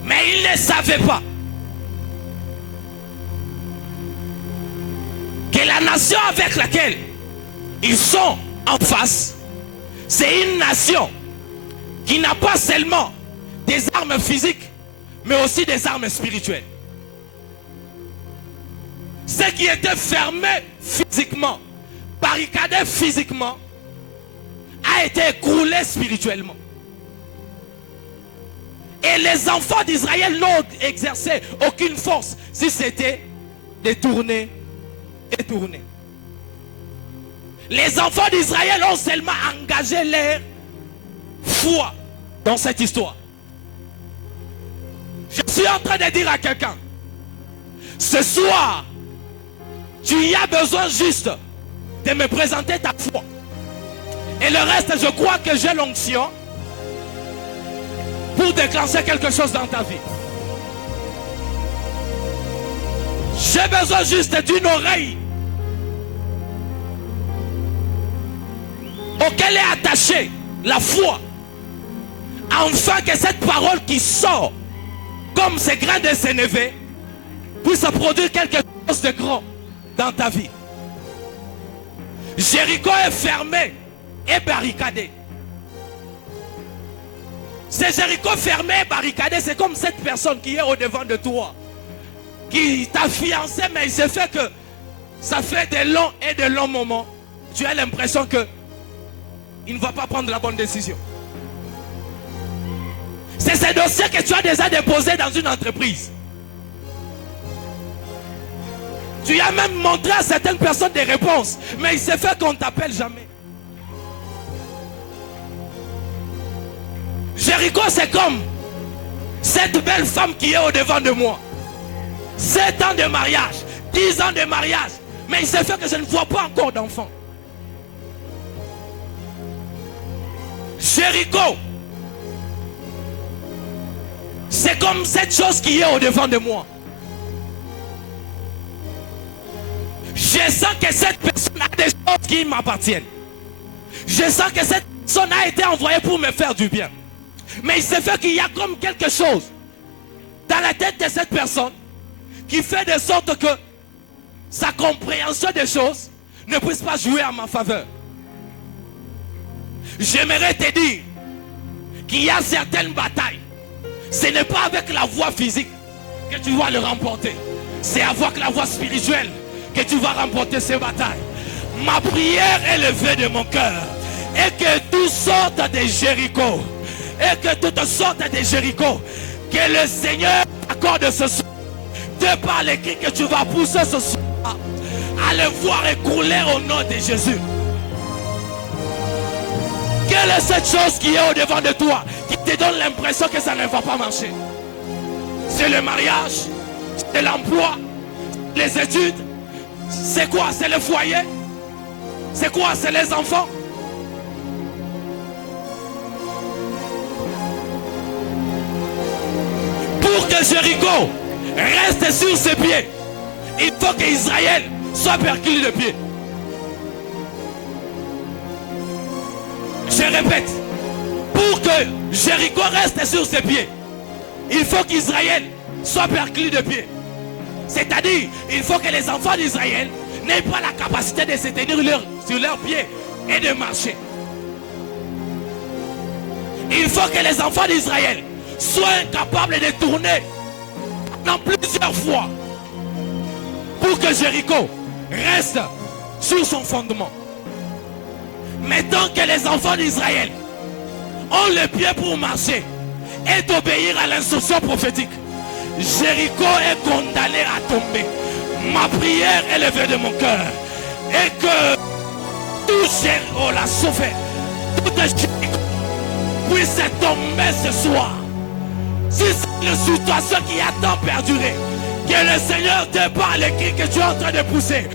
Mais ils ne savaient pas que la nation avec laquelle ils sont en face, c'est une nation qui n'a pas seulement des armes physiques, mais aussi des armes spirituelles. Ce qui était fermé physiquement, barricadé physiquement, a été écroulé spirituellement. Et les enfants d'Israël n'ont exercé aucune force si c'était de tourner et tourner. Les enfants d'Israël ont seulement engagé leur foi dans cette histoire. Je suis en train de dire à quelqu'un, ce soir, tu y as besoin juste de me présenter ta foi. Et le reste, je crois que j'ai l'onction pour déclencher quelque chose dans ta vie. J'ai besoin juste d'une oreille auquel est attachée la foi, afin que cette parole qui sort comme ces grains de sénévé puisse produire quelque chose de grand dans ta vie. Jéricho est fermé et barricadé. C'est Jéricho fermé et barricadé, c'est comme cette personne qui est au devant de toi, qui t'a fiancé, mais il se fait que ça fait de longs et de longs moments. Tu as l'impression que il ne va pas prendre la bonne décision. C'est ce dossier que tu as déjà déposé dans une entreprise. Tu as même montré à certaines personnes des réponses, mais il se fait qu'on ne t'appelle jamais. Jéricho, c'est comme cette belle femme qui est au devant de moi. 7 ans de mariage, 10 ans de mariage, mais il se fait que je ne vois pas encore d'enfant. Jéricho C'est comme cette chose qui est au-devant de moi. Je sens que cette personne a des choses qui m'appartiennent. Je sens que cette personne a été envoyée pour me faire du bien. Mais il se fait qu'il y a comme quelque chose dans la tête de cette personne qui fait de sorte que sa compréhension des choses ne puisse pas jouer en ma faveur. J'aimerais te dire qu'il y a certaines batailles. Ce n'est pas avec la voie physique que tu vas le remporter. C'est avec la voie spirituelle que tu vas remporter ces batailles. Ma prière est levée de mon cœur. Et que tout sorte de Jéricho. Et que toutes sortes de Jéricho. Que le Seigneur accorde ce soir. De par les cris que tu vas pousser ce soir. À le voir écrouler au nom de Jésus. Quelle est cette chose qui est au-devant de toi, qui te donne l'impression que ça ne va pas marcher? C'est le mariage, c'est l'emploi, les études. C'est quoi? C'est le foyer? C'est quoi? C'est les enfants? Pour que Jéricho reste sur ses pieds, il faut qu'Israël soit perclus de pied. Je répète, pour que Jéricho reste sur ses pieds, il faut qu'Israël soit perclus de pied. C'est-à-dire, il faut que les enfants d'Israël n'aient pas la capacité de se tenir sur leurs pieds et de marcher. Il faut que les enfants d'Israël soient incapables de tourner dans plusieurs fois pour que Jéricho reste sur son fondement. Mais tant que les enfants d'Israël ont le pied pour marcher et d'obéir à l'instruction prophétique, Jéricho est condamné à tomber. Ma prière est levée de mon cœur. Et que tout Jéricho, la sauvé, tout Jéricho puisse tomber ce soir. Si c'est une situation qui a tant perduré, que le Seigneur te parle les cris que tu es en train de pousser,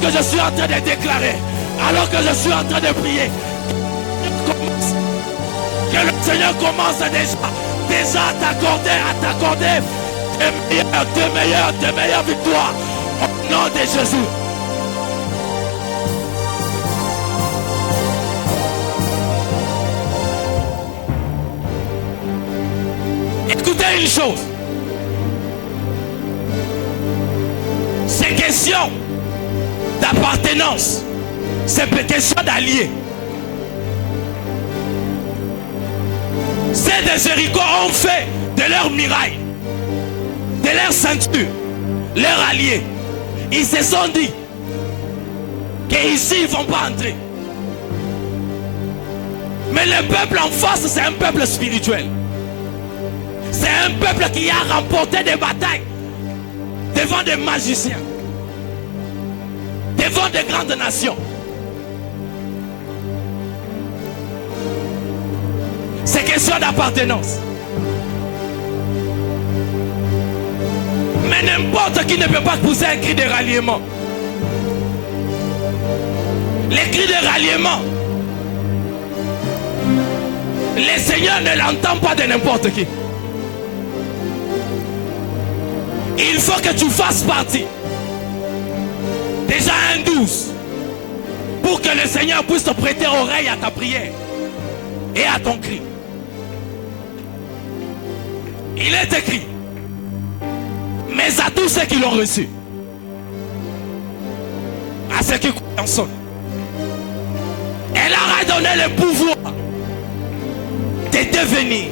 que je suis en train de déclarer, alors que je suis en train de prier, que le Seigneur commence déjà à t'accorder de meilleures victoires au nom de Jésus. Écoutez une chose, c'est question d'appartenance, c'est question d'alliés. Ces de Jéricho ont fait de leur muraille, de leur ceinture, leur allié. Ils se sont dit qu'ici ils ne vont pas entrer. Mais le peuple en face, c'est un peuple spirituel. C'est un peuple qui a remporté des batailles devant des magiciens, devant de grandes nations. C'est question d'appartenance. Mais n'importe qui ne peut pas pousser un cri de ralliement. Les cris de ralliement, le Seigneur ne l'entend pas de n'importe qui. Il faut que tu fasses partie. Déjà un 12. Pour que le Seigneur puisse te prêter oreille à ta prière et à ton cri. Il est écrit, mais à tous ceux qui l'ont reçu, à ceux qui croient en son, elle leur a donné le pouvoir de devenir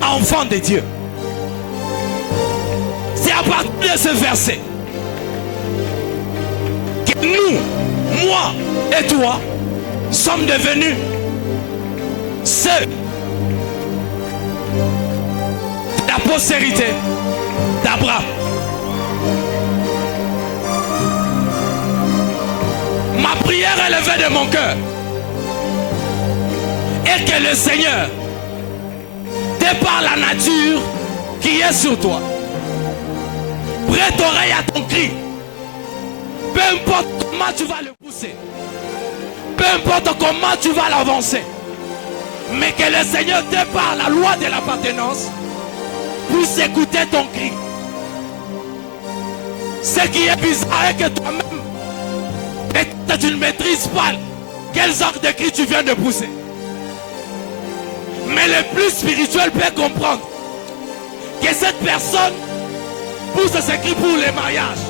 enfants de Dieu. C'est à partir de ce verset que nous, moi et toi, sommes devenus ceux de la postérité d'Abraham. Ma prière est levée de mon cœur et que le Seigneur, de par la nature qui est sur toi, prête oreille à ton cri. Peu importe comment tu vas le pousser, peu importe comment tu vas l'avancer, Mais que le Seigneur te par la loi de l'appartenance puisse écouter ton cri. Ce qui est bizarre est que toi-même, peut-être tu ne maîtrises pas quel genre de cri tu viens de pousser. Mais le plus spirituel peut comprendre que cette personne pousse ce cri pour les mariages.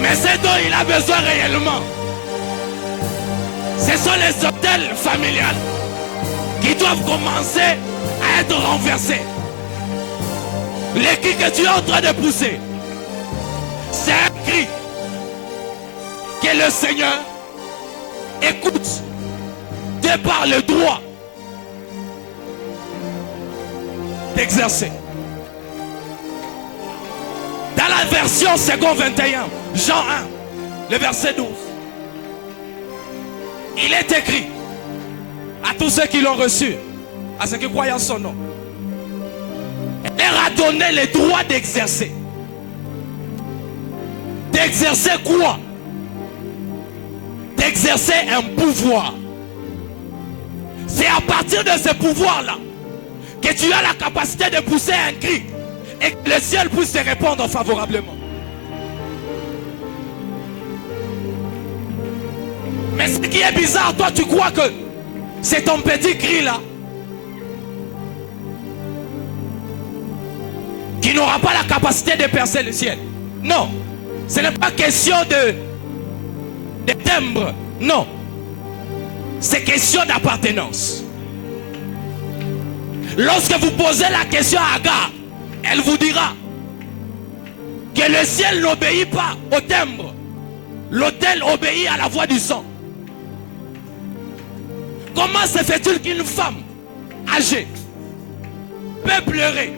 Mais ce dont il a besoin réellement, ce sont les hôtels familiales qui doivent commencer à être renversés. Les cris que tu es en train de pousser, c'est un cri que le Seigneur écoute de par le droit d'exercer. Dans la version second 21, Jean 1, le verset 12, il est écrit à tous ceux qui l'ont reçu, à ceux qui croient en son nom, il leur a donné le droit d'exercer. D'exercer quoi? D'exercer un pouvoir. C'est à partir de ce pouvoir-là que tu as la capacité de pousser un cri et que le ciel puisse te répondre favorablement. Mais ce qui est bizarre, toi tu crois que c'est ton petit cri là qui n'aura pas la capacité de percer le ciel. Non, ce n'est pas question de timbre, non. C'est question d'appartenance. Lorsque vous posez la question à Agar, elle vous dira que le ciel n'obéit pas au timbre. L'autel obéit à la voix du sang. Comment se fait-il qu'une femme âgée peut pleurer,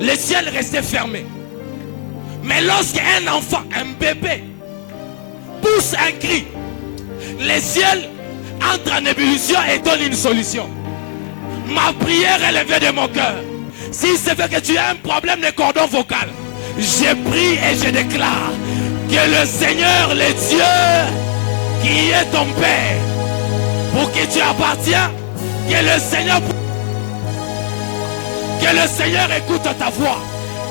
le ciel restait fermé? Mais lorsqu'un enfant, un bébé, pousse un cri, le ciel entre en ébullition et donne une solution. Ma prière est levée de mon cœur. Si c'est fait que tu as un problème de cordon vocal, je prie et je déclare que le Seigneur, le Dieu qui est ton Père, pour qui tu appartiens, que le Seigneur écoute ta voix,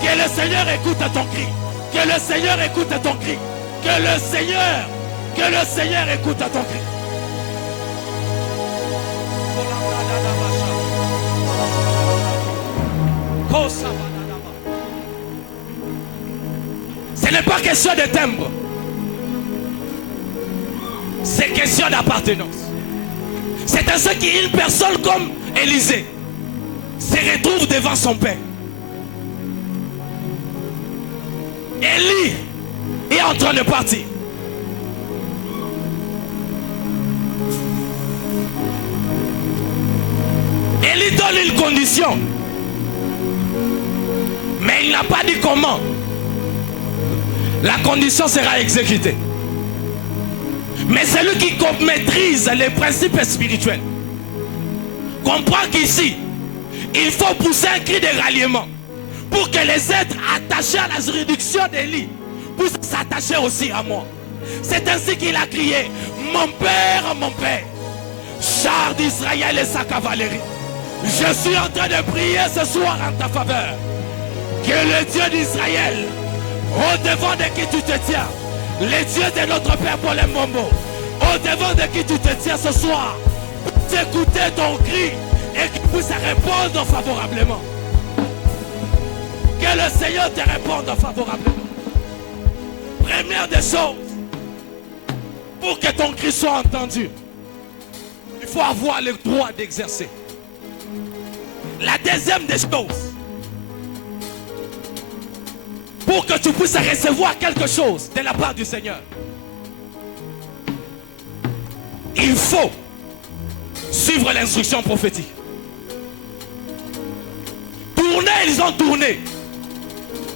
que le Seigneur écoute ton cri, que le Seigneur écoute ton cri, que le Seigneur écoute ton cri. Ce n'est pas question de timbre, c'est question d'appartenance. C'est ainsi qu'une personne comme Élisée se retrouve devant son père. Élie est en train de partir. Élie donne une condition, mais il n'a pas dit comment la condition sera exécutée. Mais celui qui maîtrise les principes spirituels comprend qu'ici, il faut pousser un cri de ralliement pour que les êtres attachés à la juridiction d'Élie puissent s'attacher aussi à moi. C'est ainsi qu'il a crié: mon père, char d'Israël et sa cavalerie. Je suis en train de prier ce soir en ta faveur. Que le Dieu d'Israël, au devant de qui tu te tiens, le Dieu de notre Père Paulin Mombo, au devant de qui tu te tiens ce soir, puisse écouter ton cri et qu'il puisse répondre favorablement. Que le Seigneur te réponde favorablement. Première des choses, pour que ton cri soit entendu, il faut avoir le droit d'exercer. La deuxième des choses, pour que tu puisses recevoir quelque chose de la part du Seigneur, il faut suivre l'instruction prophétique. Tourner, ils ont tourné.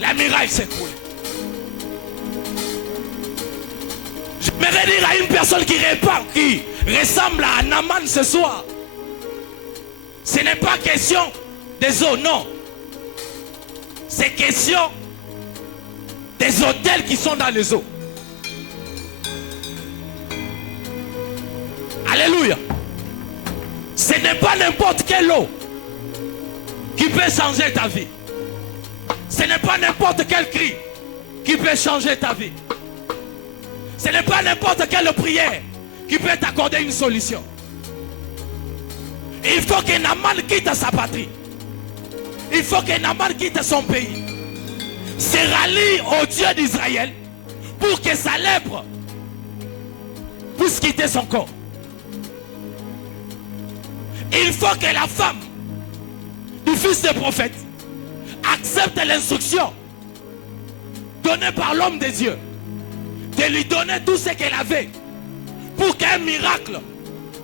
La muraille s'est écroulée. J'aimerais dire à une personne qui ressemble à Naaman ce soir, ce n'est pas question des eaux, non. C'est question des hôtels qui sont dans les eaux. Alléluia. Ce n'est pas n'importe quelle eau qui peut changer ta vie. Ce n'est pas n'importe quel cri qui peut changer ta vie. Ce n'est pas n'importe quelle prière qui peut t'accorder une solution. Il faut que Naaman quitte sa patrie. Il faut que Naaman quitte son pays. Se rallie au Dieu d'Israël pour que sa lèpre puisse quitter son corps. Il faut que la femme du fils de prophète accepte l'instruction donnée par l'homme de Dieu de lui donner tout ce qu'elle avait pour qu'un miracle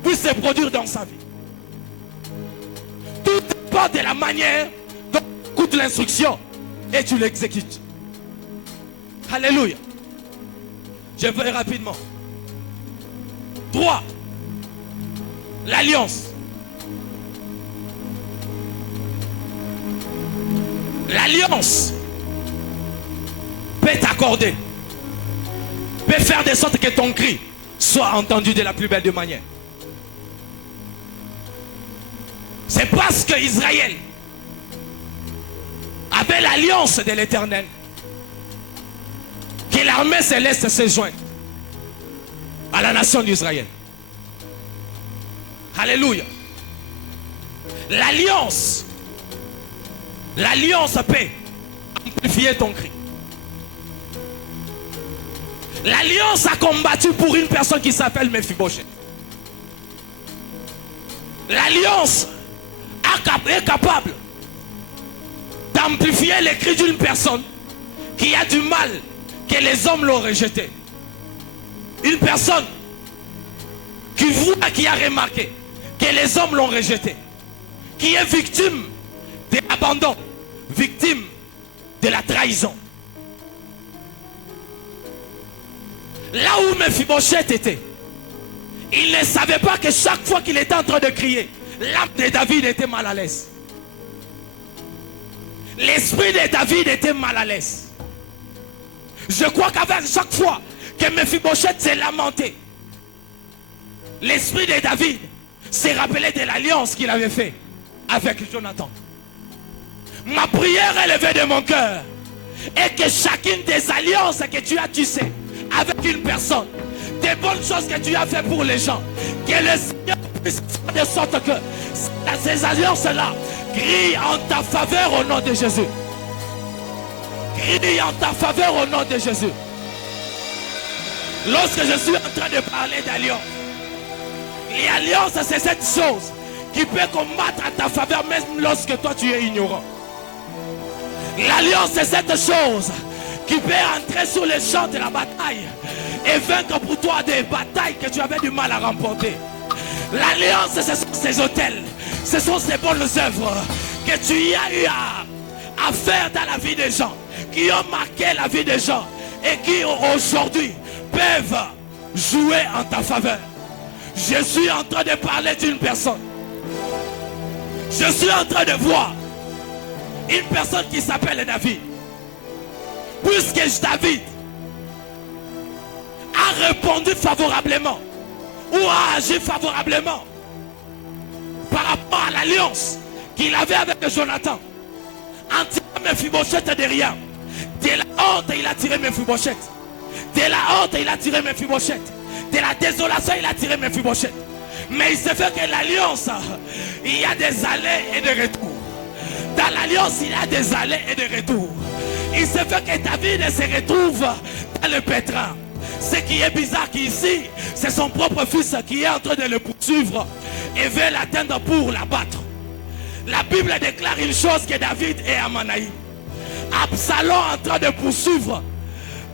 puisse se produire dans sa vie. Tout dépend de la manière dont tu écoutes l'instruction et tu l'exécutes. Alléluia. Je vais rapidement. 3. L'alliance. L'alliance peut t'accorder, peut faire de sorte que ton cri soit entendu de la plus belle des manières. C'est parce que Israël avait l'alliance de l'Éternel que l'armée céleste se joint à la nation d'Israël. Alléluia. L'alliance peut amplifier ton cri. L'alliance a combattu pour une personne qui s'appelle Mephibosheth. L'alliance est capable d'amplifier les cris d'une personne qui a du mal, que les hommes l'ont rejeté. Une personne qui voit, qui a remarqué que les hommes l'ont rejeté, qui est victime de l'abandon, victime de la trahison. Là où Mephibosheth était, il ne savait pas que chaque fois qu'il était en train de crier, l'âme de David était mal à l'aise. L'esprit de David était mal à l'aise. Je crois qu'avec chaque fois que Mephibosheth s'est lamenté, l'esprit de David s'est rappelé de l'alliance qu'il avait faite avec Jonathan. Ma prière élevée de mon cœur est que chacune des alliances que tu as tissées avec une personne, des bonnes choses que tu as fait pour les gens, que le Seigneur puisse faire de sorte que ces alliances-là crient en ta faveur au nom de Jésus. Crient en ta faveur au nom de Jésus. Lorsque je suis en train de parler d'alliance, l'alliance c'est cette chose qui peut combattre à ta faveur même lorsque toi tu es ignorant. L'alliance c'est cette chose qui peut entrer sur les champs de la bataille et vaincre pour toi des batailles que tu avais du mal à remporter. L'alliance, ce sont ces hôtels, ce sont ces bonnes œuvres que tu as eu à faire dans la vie des gens, qui ont marqué la vie des gens et qui aujourd'hui peuvent jouer en ta faveur. Je suis en train de parler d'une personne. Je suis en train de voir une personne qui s'appelle David. Puisque David a répondu favorablement ou a agi favorablement par rapport à l'alliance qu'il avait avec Jonathan, en tirant Mephibosheth de rien. De la honte, il a tiré Mephibosheth. De la honte, il a tiré Mephibosheth. De la désolation, il a tiré Mephibosheth. Mais il se fait que l'alliance, il y a des allées et des retours. Dans l'alliance, il y a des allées et des retours. Il se fait que David se retrouve dans le pétrin. Ce qui est bizarre qu'ici, c'est son propre fils qui est en train de le poursuivre et veut l'atteindre pour l'abattre. La Bible déclare une chose que David est à Manaïm. Absalom en train de poursuivre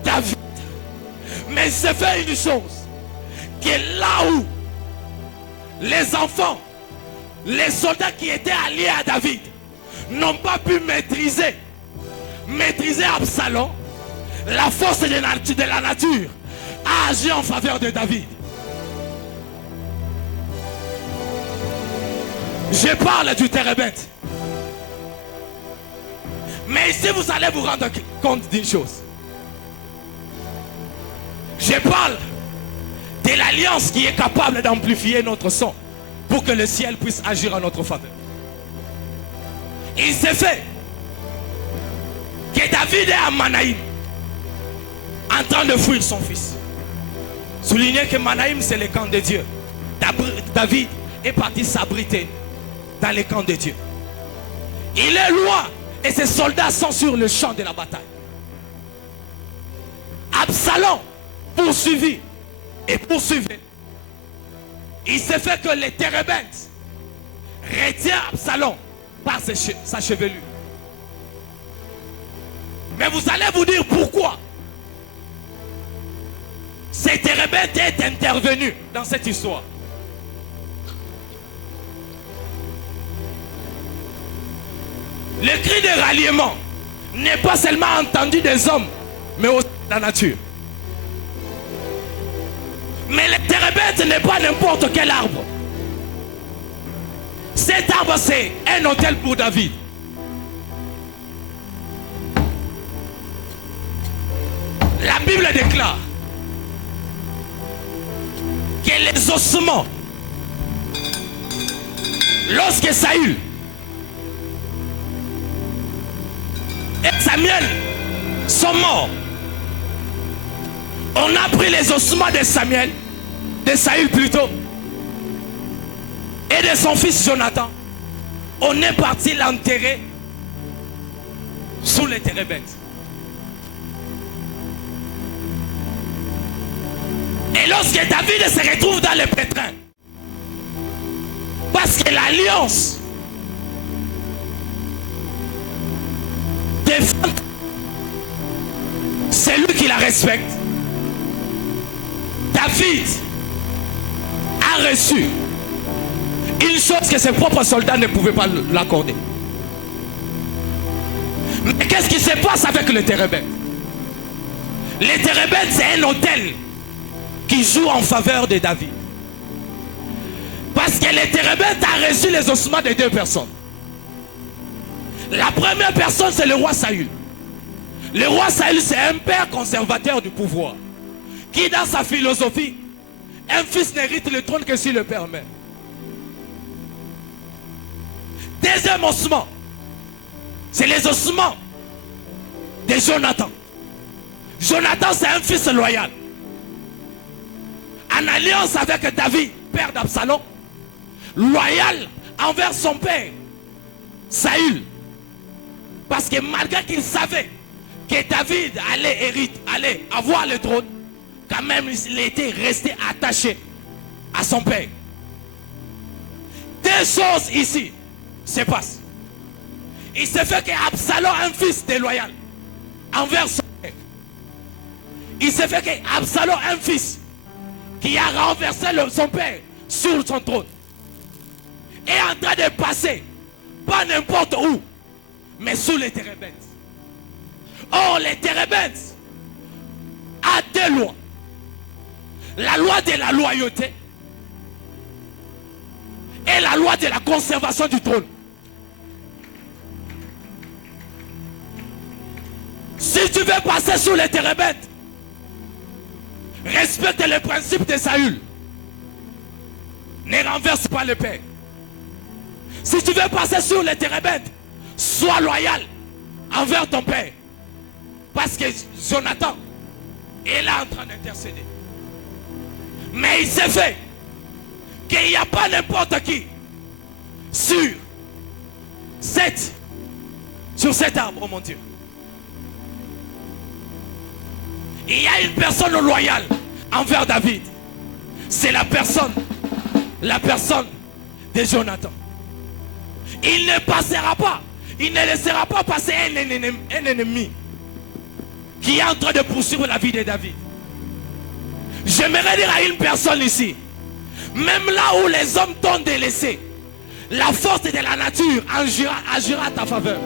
David. Mais il se fait une chose, que là où les enfants, les soldats qui étaient alliés à David n'ont pas pu maîtriser Absalom, la force de la nature a agi en faveur de David. Je parle du térébinthe. Mais ici vous allez vous rendre compte d'une chose. Je parle de l'alliance qui est capable d'amplifier notre son. pour que le ciel puisse agir en notre faveur. Il s'est fait que David est à Manaïm en train de fuir son fils. Soulignez que Manaïm c'est le camp de Dieu. David est parti s'abriter dans les camps de Dieu. Il est loin et ses soldats sont sur le champ de la bataille. Absalom poursuivit et poursuivait. Il s'est fait que les térébintes retiennent Absalom par sa chevelure. Mais vous allez vous dire pourquoi ces térébintes est intervenu dans cette histoire. Le cri de ralliement n'est pas seulement entendu des hommes, mais aussi de la nature. Mais le térébintes n'est pas n'importe quel arbre. Cet arbre, c'est un autel pour David. La Bible déclare que les ossements, lorsque Saül et Samuel sont morts, on a pris les ossements de Samuel, de Saül plutôt, et de son fils Jonathan. On est parti l'enterrer sous les térébintes. Et lorsque David se retrouve dans le pétrin, parce que l'alliance défend celui qui la respecte, David a reçu une chose que ses propres soldats ne pouvaient pas l'accorder. Mais qu'est-ce qui se passe avec le térébintes? Le térébintes, c'est un autel qui joue en faveur de David. Parce que le térébintes a reçu les ossements de deux personnes. La première personne, c'est le roi Saül. Le roi Saül, c'est un père conservateur du pouvoir, qui dans sa philosophie, un fils n'hérite le trône que si le père meurt. Deuxième ossement, c'est les ossements de Jonathan. Jonathan, c'est un fils loyal, en alliance avec David, père d'Absalom, loyal envers son père, Saül. Parce que malgré qu'il savait que David allait avoir le trône, quand même il était resté attaché à son père. Deux choses ici se passent. Il se fait qu'Absalom a un fils déloyal envers son père. Il se fait qu'Absalom a un fils qui a renversé son père sur son trône. Et en train de passer, pas n'importe où, mais sous les térébintes. Or, les térébintes a deux lois. La loi de la loyauté et la loi de la conservation du trône. Si tu veux passer sous les térébintes, respecte le principe de Saül. Ne renverse pas le père. Si tu veux passer sur les térébintes, sois loyal envers ton père. Parce que Jonathan est là en train d'intercéder. Mais il s'est fait qu'il n'y a pas n'importe qui sur cet arbre, oh mon Dieu. Il y a une personne loyale envers David. C'est la personne de Jonathan. Il ne passera pas, il ne laissera pas passer un ennemi qui est en train de poursuivre la vie de David. J'aimerais dire à une personne ici, même là où les hommes t'ont délaissé, la force de la nature agira à ta faveur.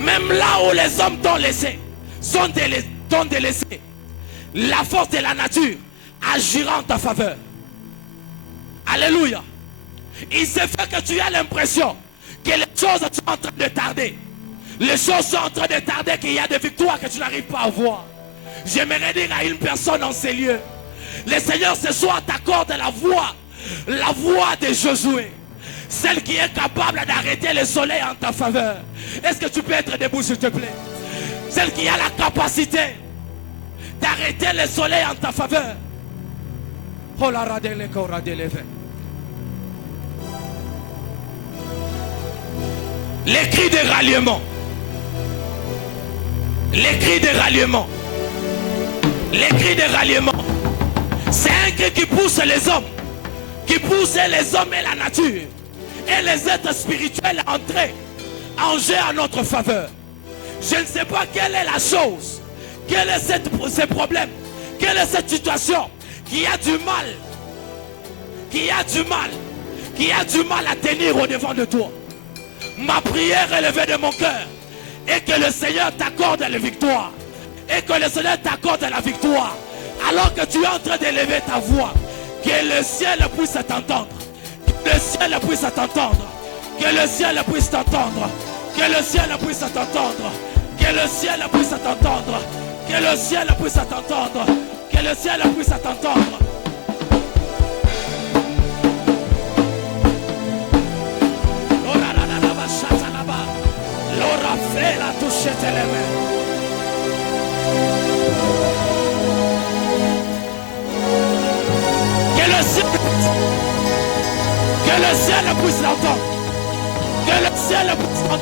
Même là où les hommes t'ont laissé, t'ont délaissé, la force de la nature agira en ta faveur. Alléluia. Il se fait que tu as l'impression que les choses sont en train de tarder. Les choses sont en train de tarder, qu'il y a des victoires que tu n'arrives pas à voir. J'aimerais dire à une personne en ces lieux, le Seigneur ce soir t'accorde la voix La voix de Josué. Celle qui est capable d'arrêter le soleil en ta faveur. Est-ce que tu peux être debout, s'il te plaît? Celle qui a la capacité d'arrêter le soleil en ta faveur. Oh la radele kora deleve. Les cris de ralliement. Les cris de ralliement. Les cris de ralliement. C'est un cri qui pousse les hommes. Qui pousse les hommes et la nature. Et les êtres spirituels à entrer en jeu à notre faveur. Je ne sais pas quelle est la chose. Quel est ce problème. Quelle est cette situation qui a du mal. Qui a du mal. Qui a du mal à tenir au devant de toi. Ma prière élevée de mon cœur est que le Seigneur t'accorde la victoire. Et que le Seigneur t'accorde la victoire. Alors que tu es en train d'élever ta voix. Que le ciel puisse t'entendre. Que le ciel puisse t'entendre. Que le ciel puisse t'entendre. Que le ciel puisse t'entendre. Que le ciel puisse t'entendre. Que le ciel puisse t'entendre. Que le ciel puisse t'entendre. L'ora fait la touche tes mains. Que le ciel puisse l'entendre. Que le ciel puisse l'entendre.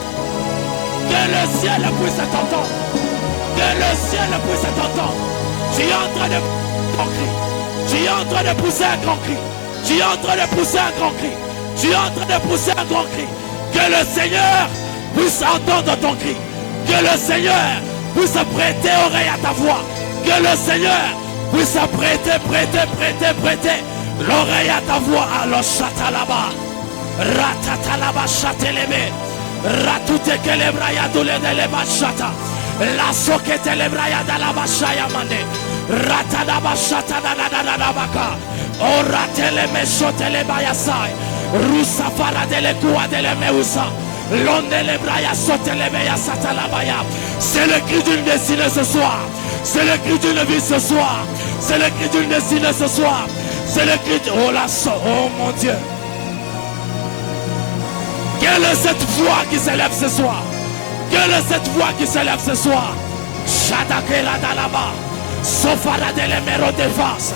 Que le ciel puisse t'entendre. Que le ciel puisse t'entendre. Tu es en train de pousser un grand cri. Tu es en train de pousser un grand cri. Tu es en train de pousser un grand cri. Tu es en train de pousser un grand cri. Que le Seigneur puisse entendre ton cri. Que le Seigneur puisse prêter oreille à ta voix. Que le Seigneur puisse prêter l'oreille à ta voix. Alors chatalaba. Ratatalaba chatelebe. Ratute kelebraya doule de leba chata. La sokete lebraya da la bashaya mande. Ratadaba chata da da baka. O ratele me shotele bayasai. Rusa fara de le kua de le meusa. L'onde lebraya sotele beya satalabaya. C'est le cri d'une destinée ce soir. C'est le cri d'une vie ce soir. C'est le cri d'une destinée ce soir. C'est le cri de... Oh la oh mon Dieu. Quelle est cette voix qui s'élève ce soir? Quelle est cette voix qui s'élève ce soir? Shadakela dalaba. Sofara de l'emero de face.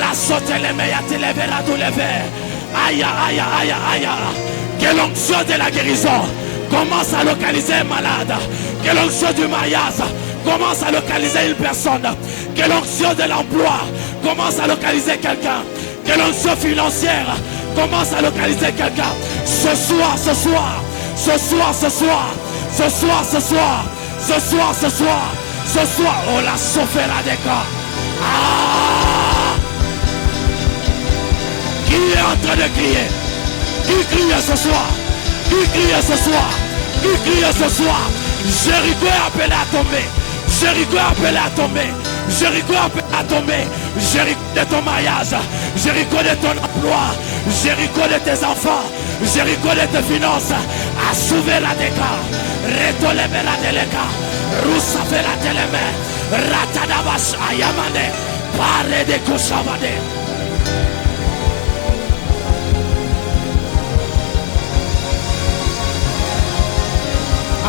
La sotele meya televera du lever. Aïe, aïe, aïe, aïe. Que l'onction de la guérison commence à localiser un malade. Que l'onction du mariage commence à localiser une personne. Que l'onction de l'emploi commence à localiser quelqu'un. Que l'onction financière commence à localiser quelqu'un. Ce soir, ce soir, ce soir, ce soir, ce soir, ce soir, ce soir, ce soir, ce soir. Oh la sofera des cas. Ah! Qui est en train de crier? Qui crie ce soir? Qui crie ce soir? Qui crie ce soir? Jéricho est appelé à tomber. Jéricho est appelé à tomber. Jéricho est appelé à tomber. Jéricho de ton mariage. Jéricho de ton emploi. Jéricho de tes enfants. Jéricho de tes finances. Assouver la déca. Retolebe la déléka. Roussafe la télémé. Ratadabas ayamane. Pare de koshavade.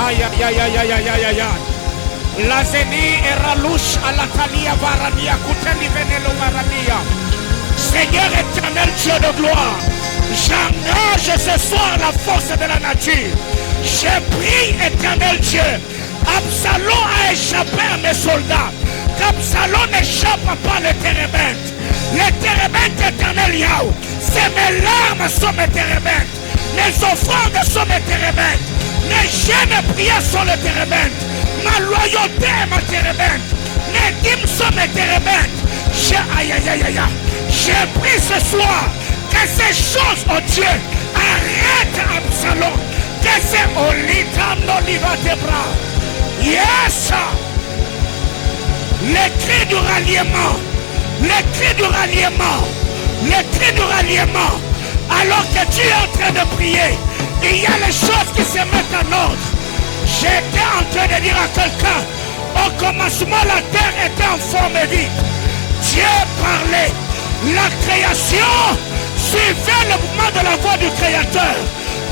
Aïe, aïe, aïe, aïe, aïe, aïe, aïe, aïe. La zeni et ralouche à la talia varania, kouteli venelo varania. Seigneur éternel, Dieu de gloire, j'engage ce soir la force de la nature. Je prie, éternel Dieu, Absalom a échappé à mes soldats. Qu'Absalom n'échappe pas les térébentes. Les térébentes éternel Yahweh, c'est mes larmes sont mes térébentes. Mes offrandes sont mes térébentes. Mes jamais prières sont les térébentes. Ma loyauté est ma térébente. Mes dîmes sont mes térébentes. J'ai pris ce soir que ces choses, oh Dieu, arrête Absalom. Que c'est Olitam n'oliva tes bras. Yes! Les cris du ralliement. Les cris du ralliement. Les cris du ralliement. Alors que tu es en train de prier, il y a les choses qui se mettent en ordre. J'étais en train de dire à quelqu'un, au commencement la terre était en forme vide. Dieu parlait, la création Suivez le mouvement de la voix du Créateur.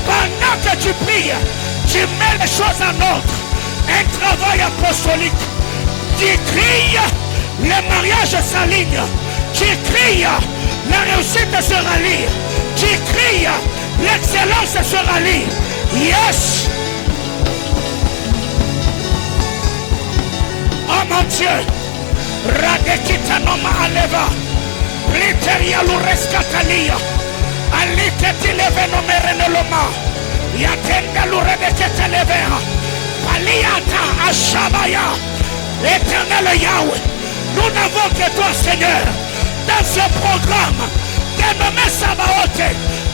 Pendant que tu pries, tu mets les choses en ordre. Un travail apostolique. Tu cries, le mariage s'aligne. Tu cries, la réussite se rallie. Tu cries, l'excellence se rallie. Yes! Oh mon Dieu! Radekita noma aleva. Literia lurescatalia. Aliketi leve nomereneloma. Yatenda luredekete levera. Paliata ashabaya. Éternel Yahweh, nous n'avons que toi, Seigneur, dans ce programme, dénommé Sabaoth,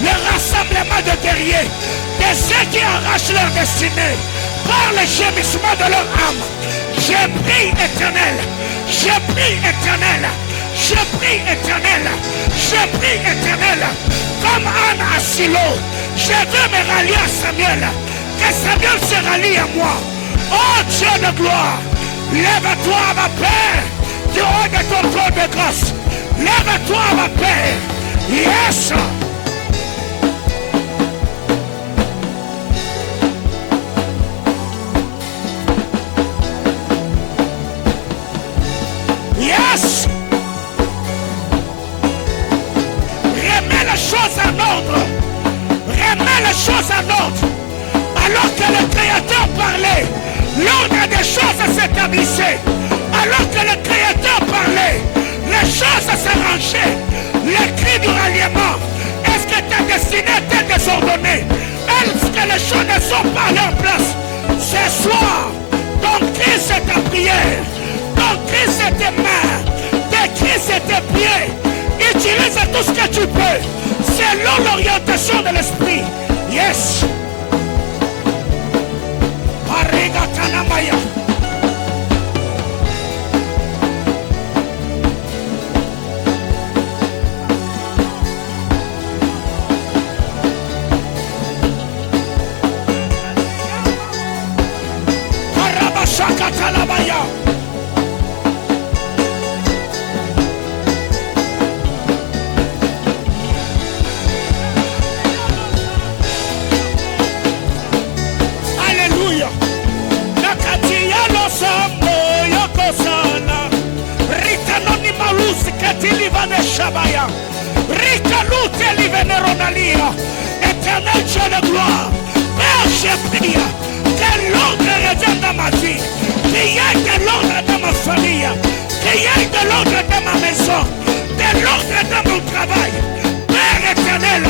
le rassemblement de guerriers, de ceux qui arrachent leur destinée par le gémissement de leur âme. Je prie, Éternel, je prie, Éternel, je prie, Éternel, je prie, Éternel, comme Anne à Silo, je veux me rallier à Samuel, que Samuel se rallie à moi. Oh Dieu de gloire, lève-toi, ma Père, du haut de ton trône de grâce. Lève-toi, ma Père. Yes. Yes. Remets les choses en ordre. Remets les choses en ordre. Alors que le Créateur parlait, l'ordre des choses s'établissait. Alors que le Créateur parlait, les choses s'arrangeaient. Les cris du ralliement. Est-ce que ta destinée est désordonnée? Est-ce que les choses ne sont pas à leur place? Ce soir, ton cri c'est ta prière. Ton cri c'est tes mains. Tes cris c'est tes pieds. Utilise tout ce que tu peux. Selon l'orientation de l'esprit. Yes. Arigatanamaya. Arabashakatalabaya. Alléluia. Nakatia lo sambo yokosana. Rikanoni malusi katili vane shabaya. Rikanute livene ronalia. Éternel Dieu de gloire. Père, je prie que l'ordre revienne dans ma vie. Qu'il y ait de l'ordre dans ma famille. Qu'il y ait de l'ordre dans ma maison. De l'ordre dans mon travail. Père éternel,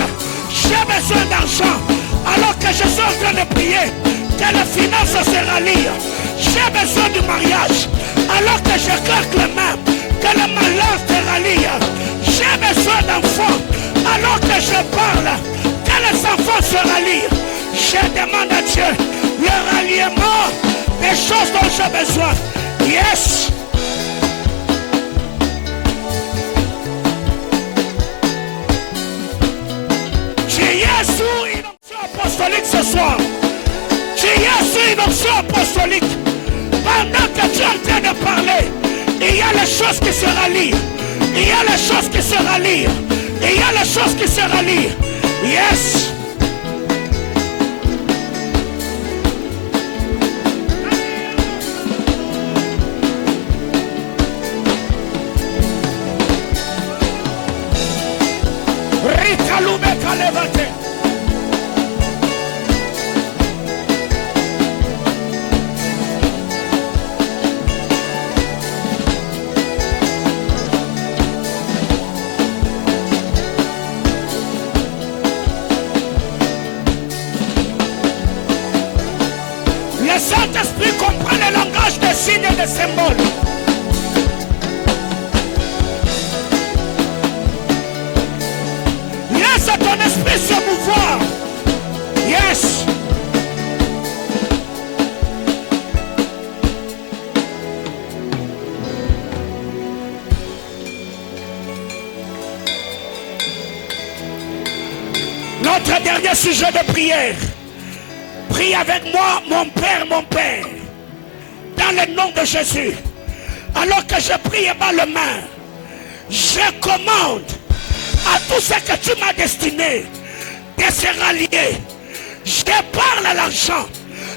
j'ai besoin d'argent. Alors que je suis en train de prier, que les finances se rallient. J'ai besoin du mariage. Alors que je claque les mains, que le malheur se rallie. J'ai besoin d'enfants. Alors que je parle, que les enfants se rallient. Je demande à Dieu le ralliement des choses dont j'ai besoin. Yes. Tu es sous une onction apostolique ce soir. Tu es sous une onction apostolique. Pendant que tu es en train de parler, il y a les choses qui se rallient. Il y a les choses qui se rallient. Il y a les choses qui se rallient. Yes. Le Saint-Esprit comprend le langage des signes et des symboles. Laisse ton esprit se mouvoir. Yes. Notre dernier sujet de prière. Prie avec moi, mon Père, dans le nom de Jésus. Alors que je prie par les mains, je commande à tout ce que tu m'as destiné de se rallier. Je parle à l'argent,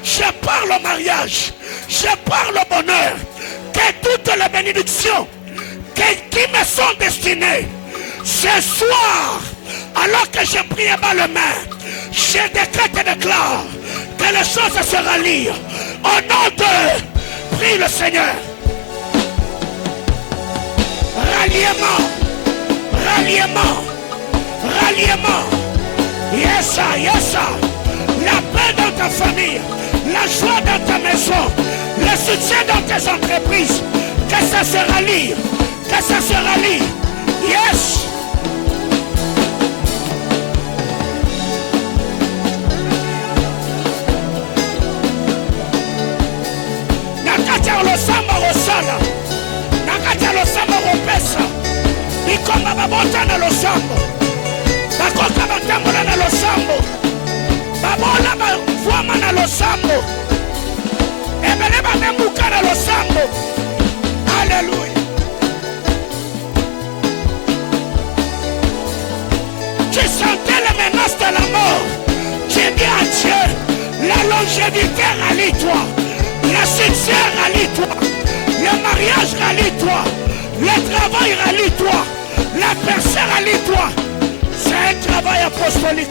je parle au mariage, je parle au bonheur, que toutes les bénédictions qui me sont destinées, ce soir, alors que je prie bas le main, je décrète et déclare que les choses se rallient. Au nom de, prie le Seigneur. Ralliement, ralliement, ralliement. Yes, sir, yes, sir. La paix dans ta famille, la joie dans ta maison, le succès dans tes entreprises. Que ça se rallie, que ça se rallie. Yes. Nakata losamba rosala, nakata losamba ropesa. Ikoma babota na losambo, bakoka batambola na losambo, babola bavwama na losambo, ebele bamemuka na losambo. Alléluia. Tu sentais la menace de la mort. J'ai dit à Dieu, la longévité rallie-toi, le succès rallie-toi, le mariage rallie-toi, le travail rallie-toi, la percée rallie-toi. C'est un travail apostolique.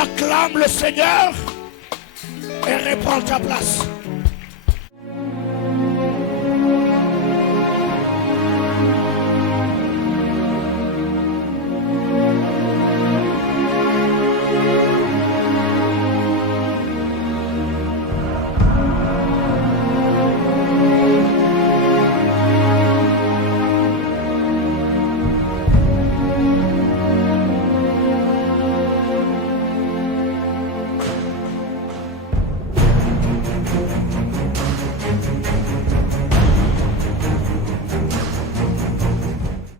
Acclame le Seigneur et reprends ta place.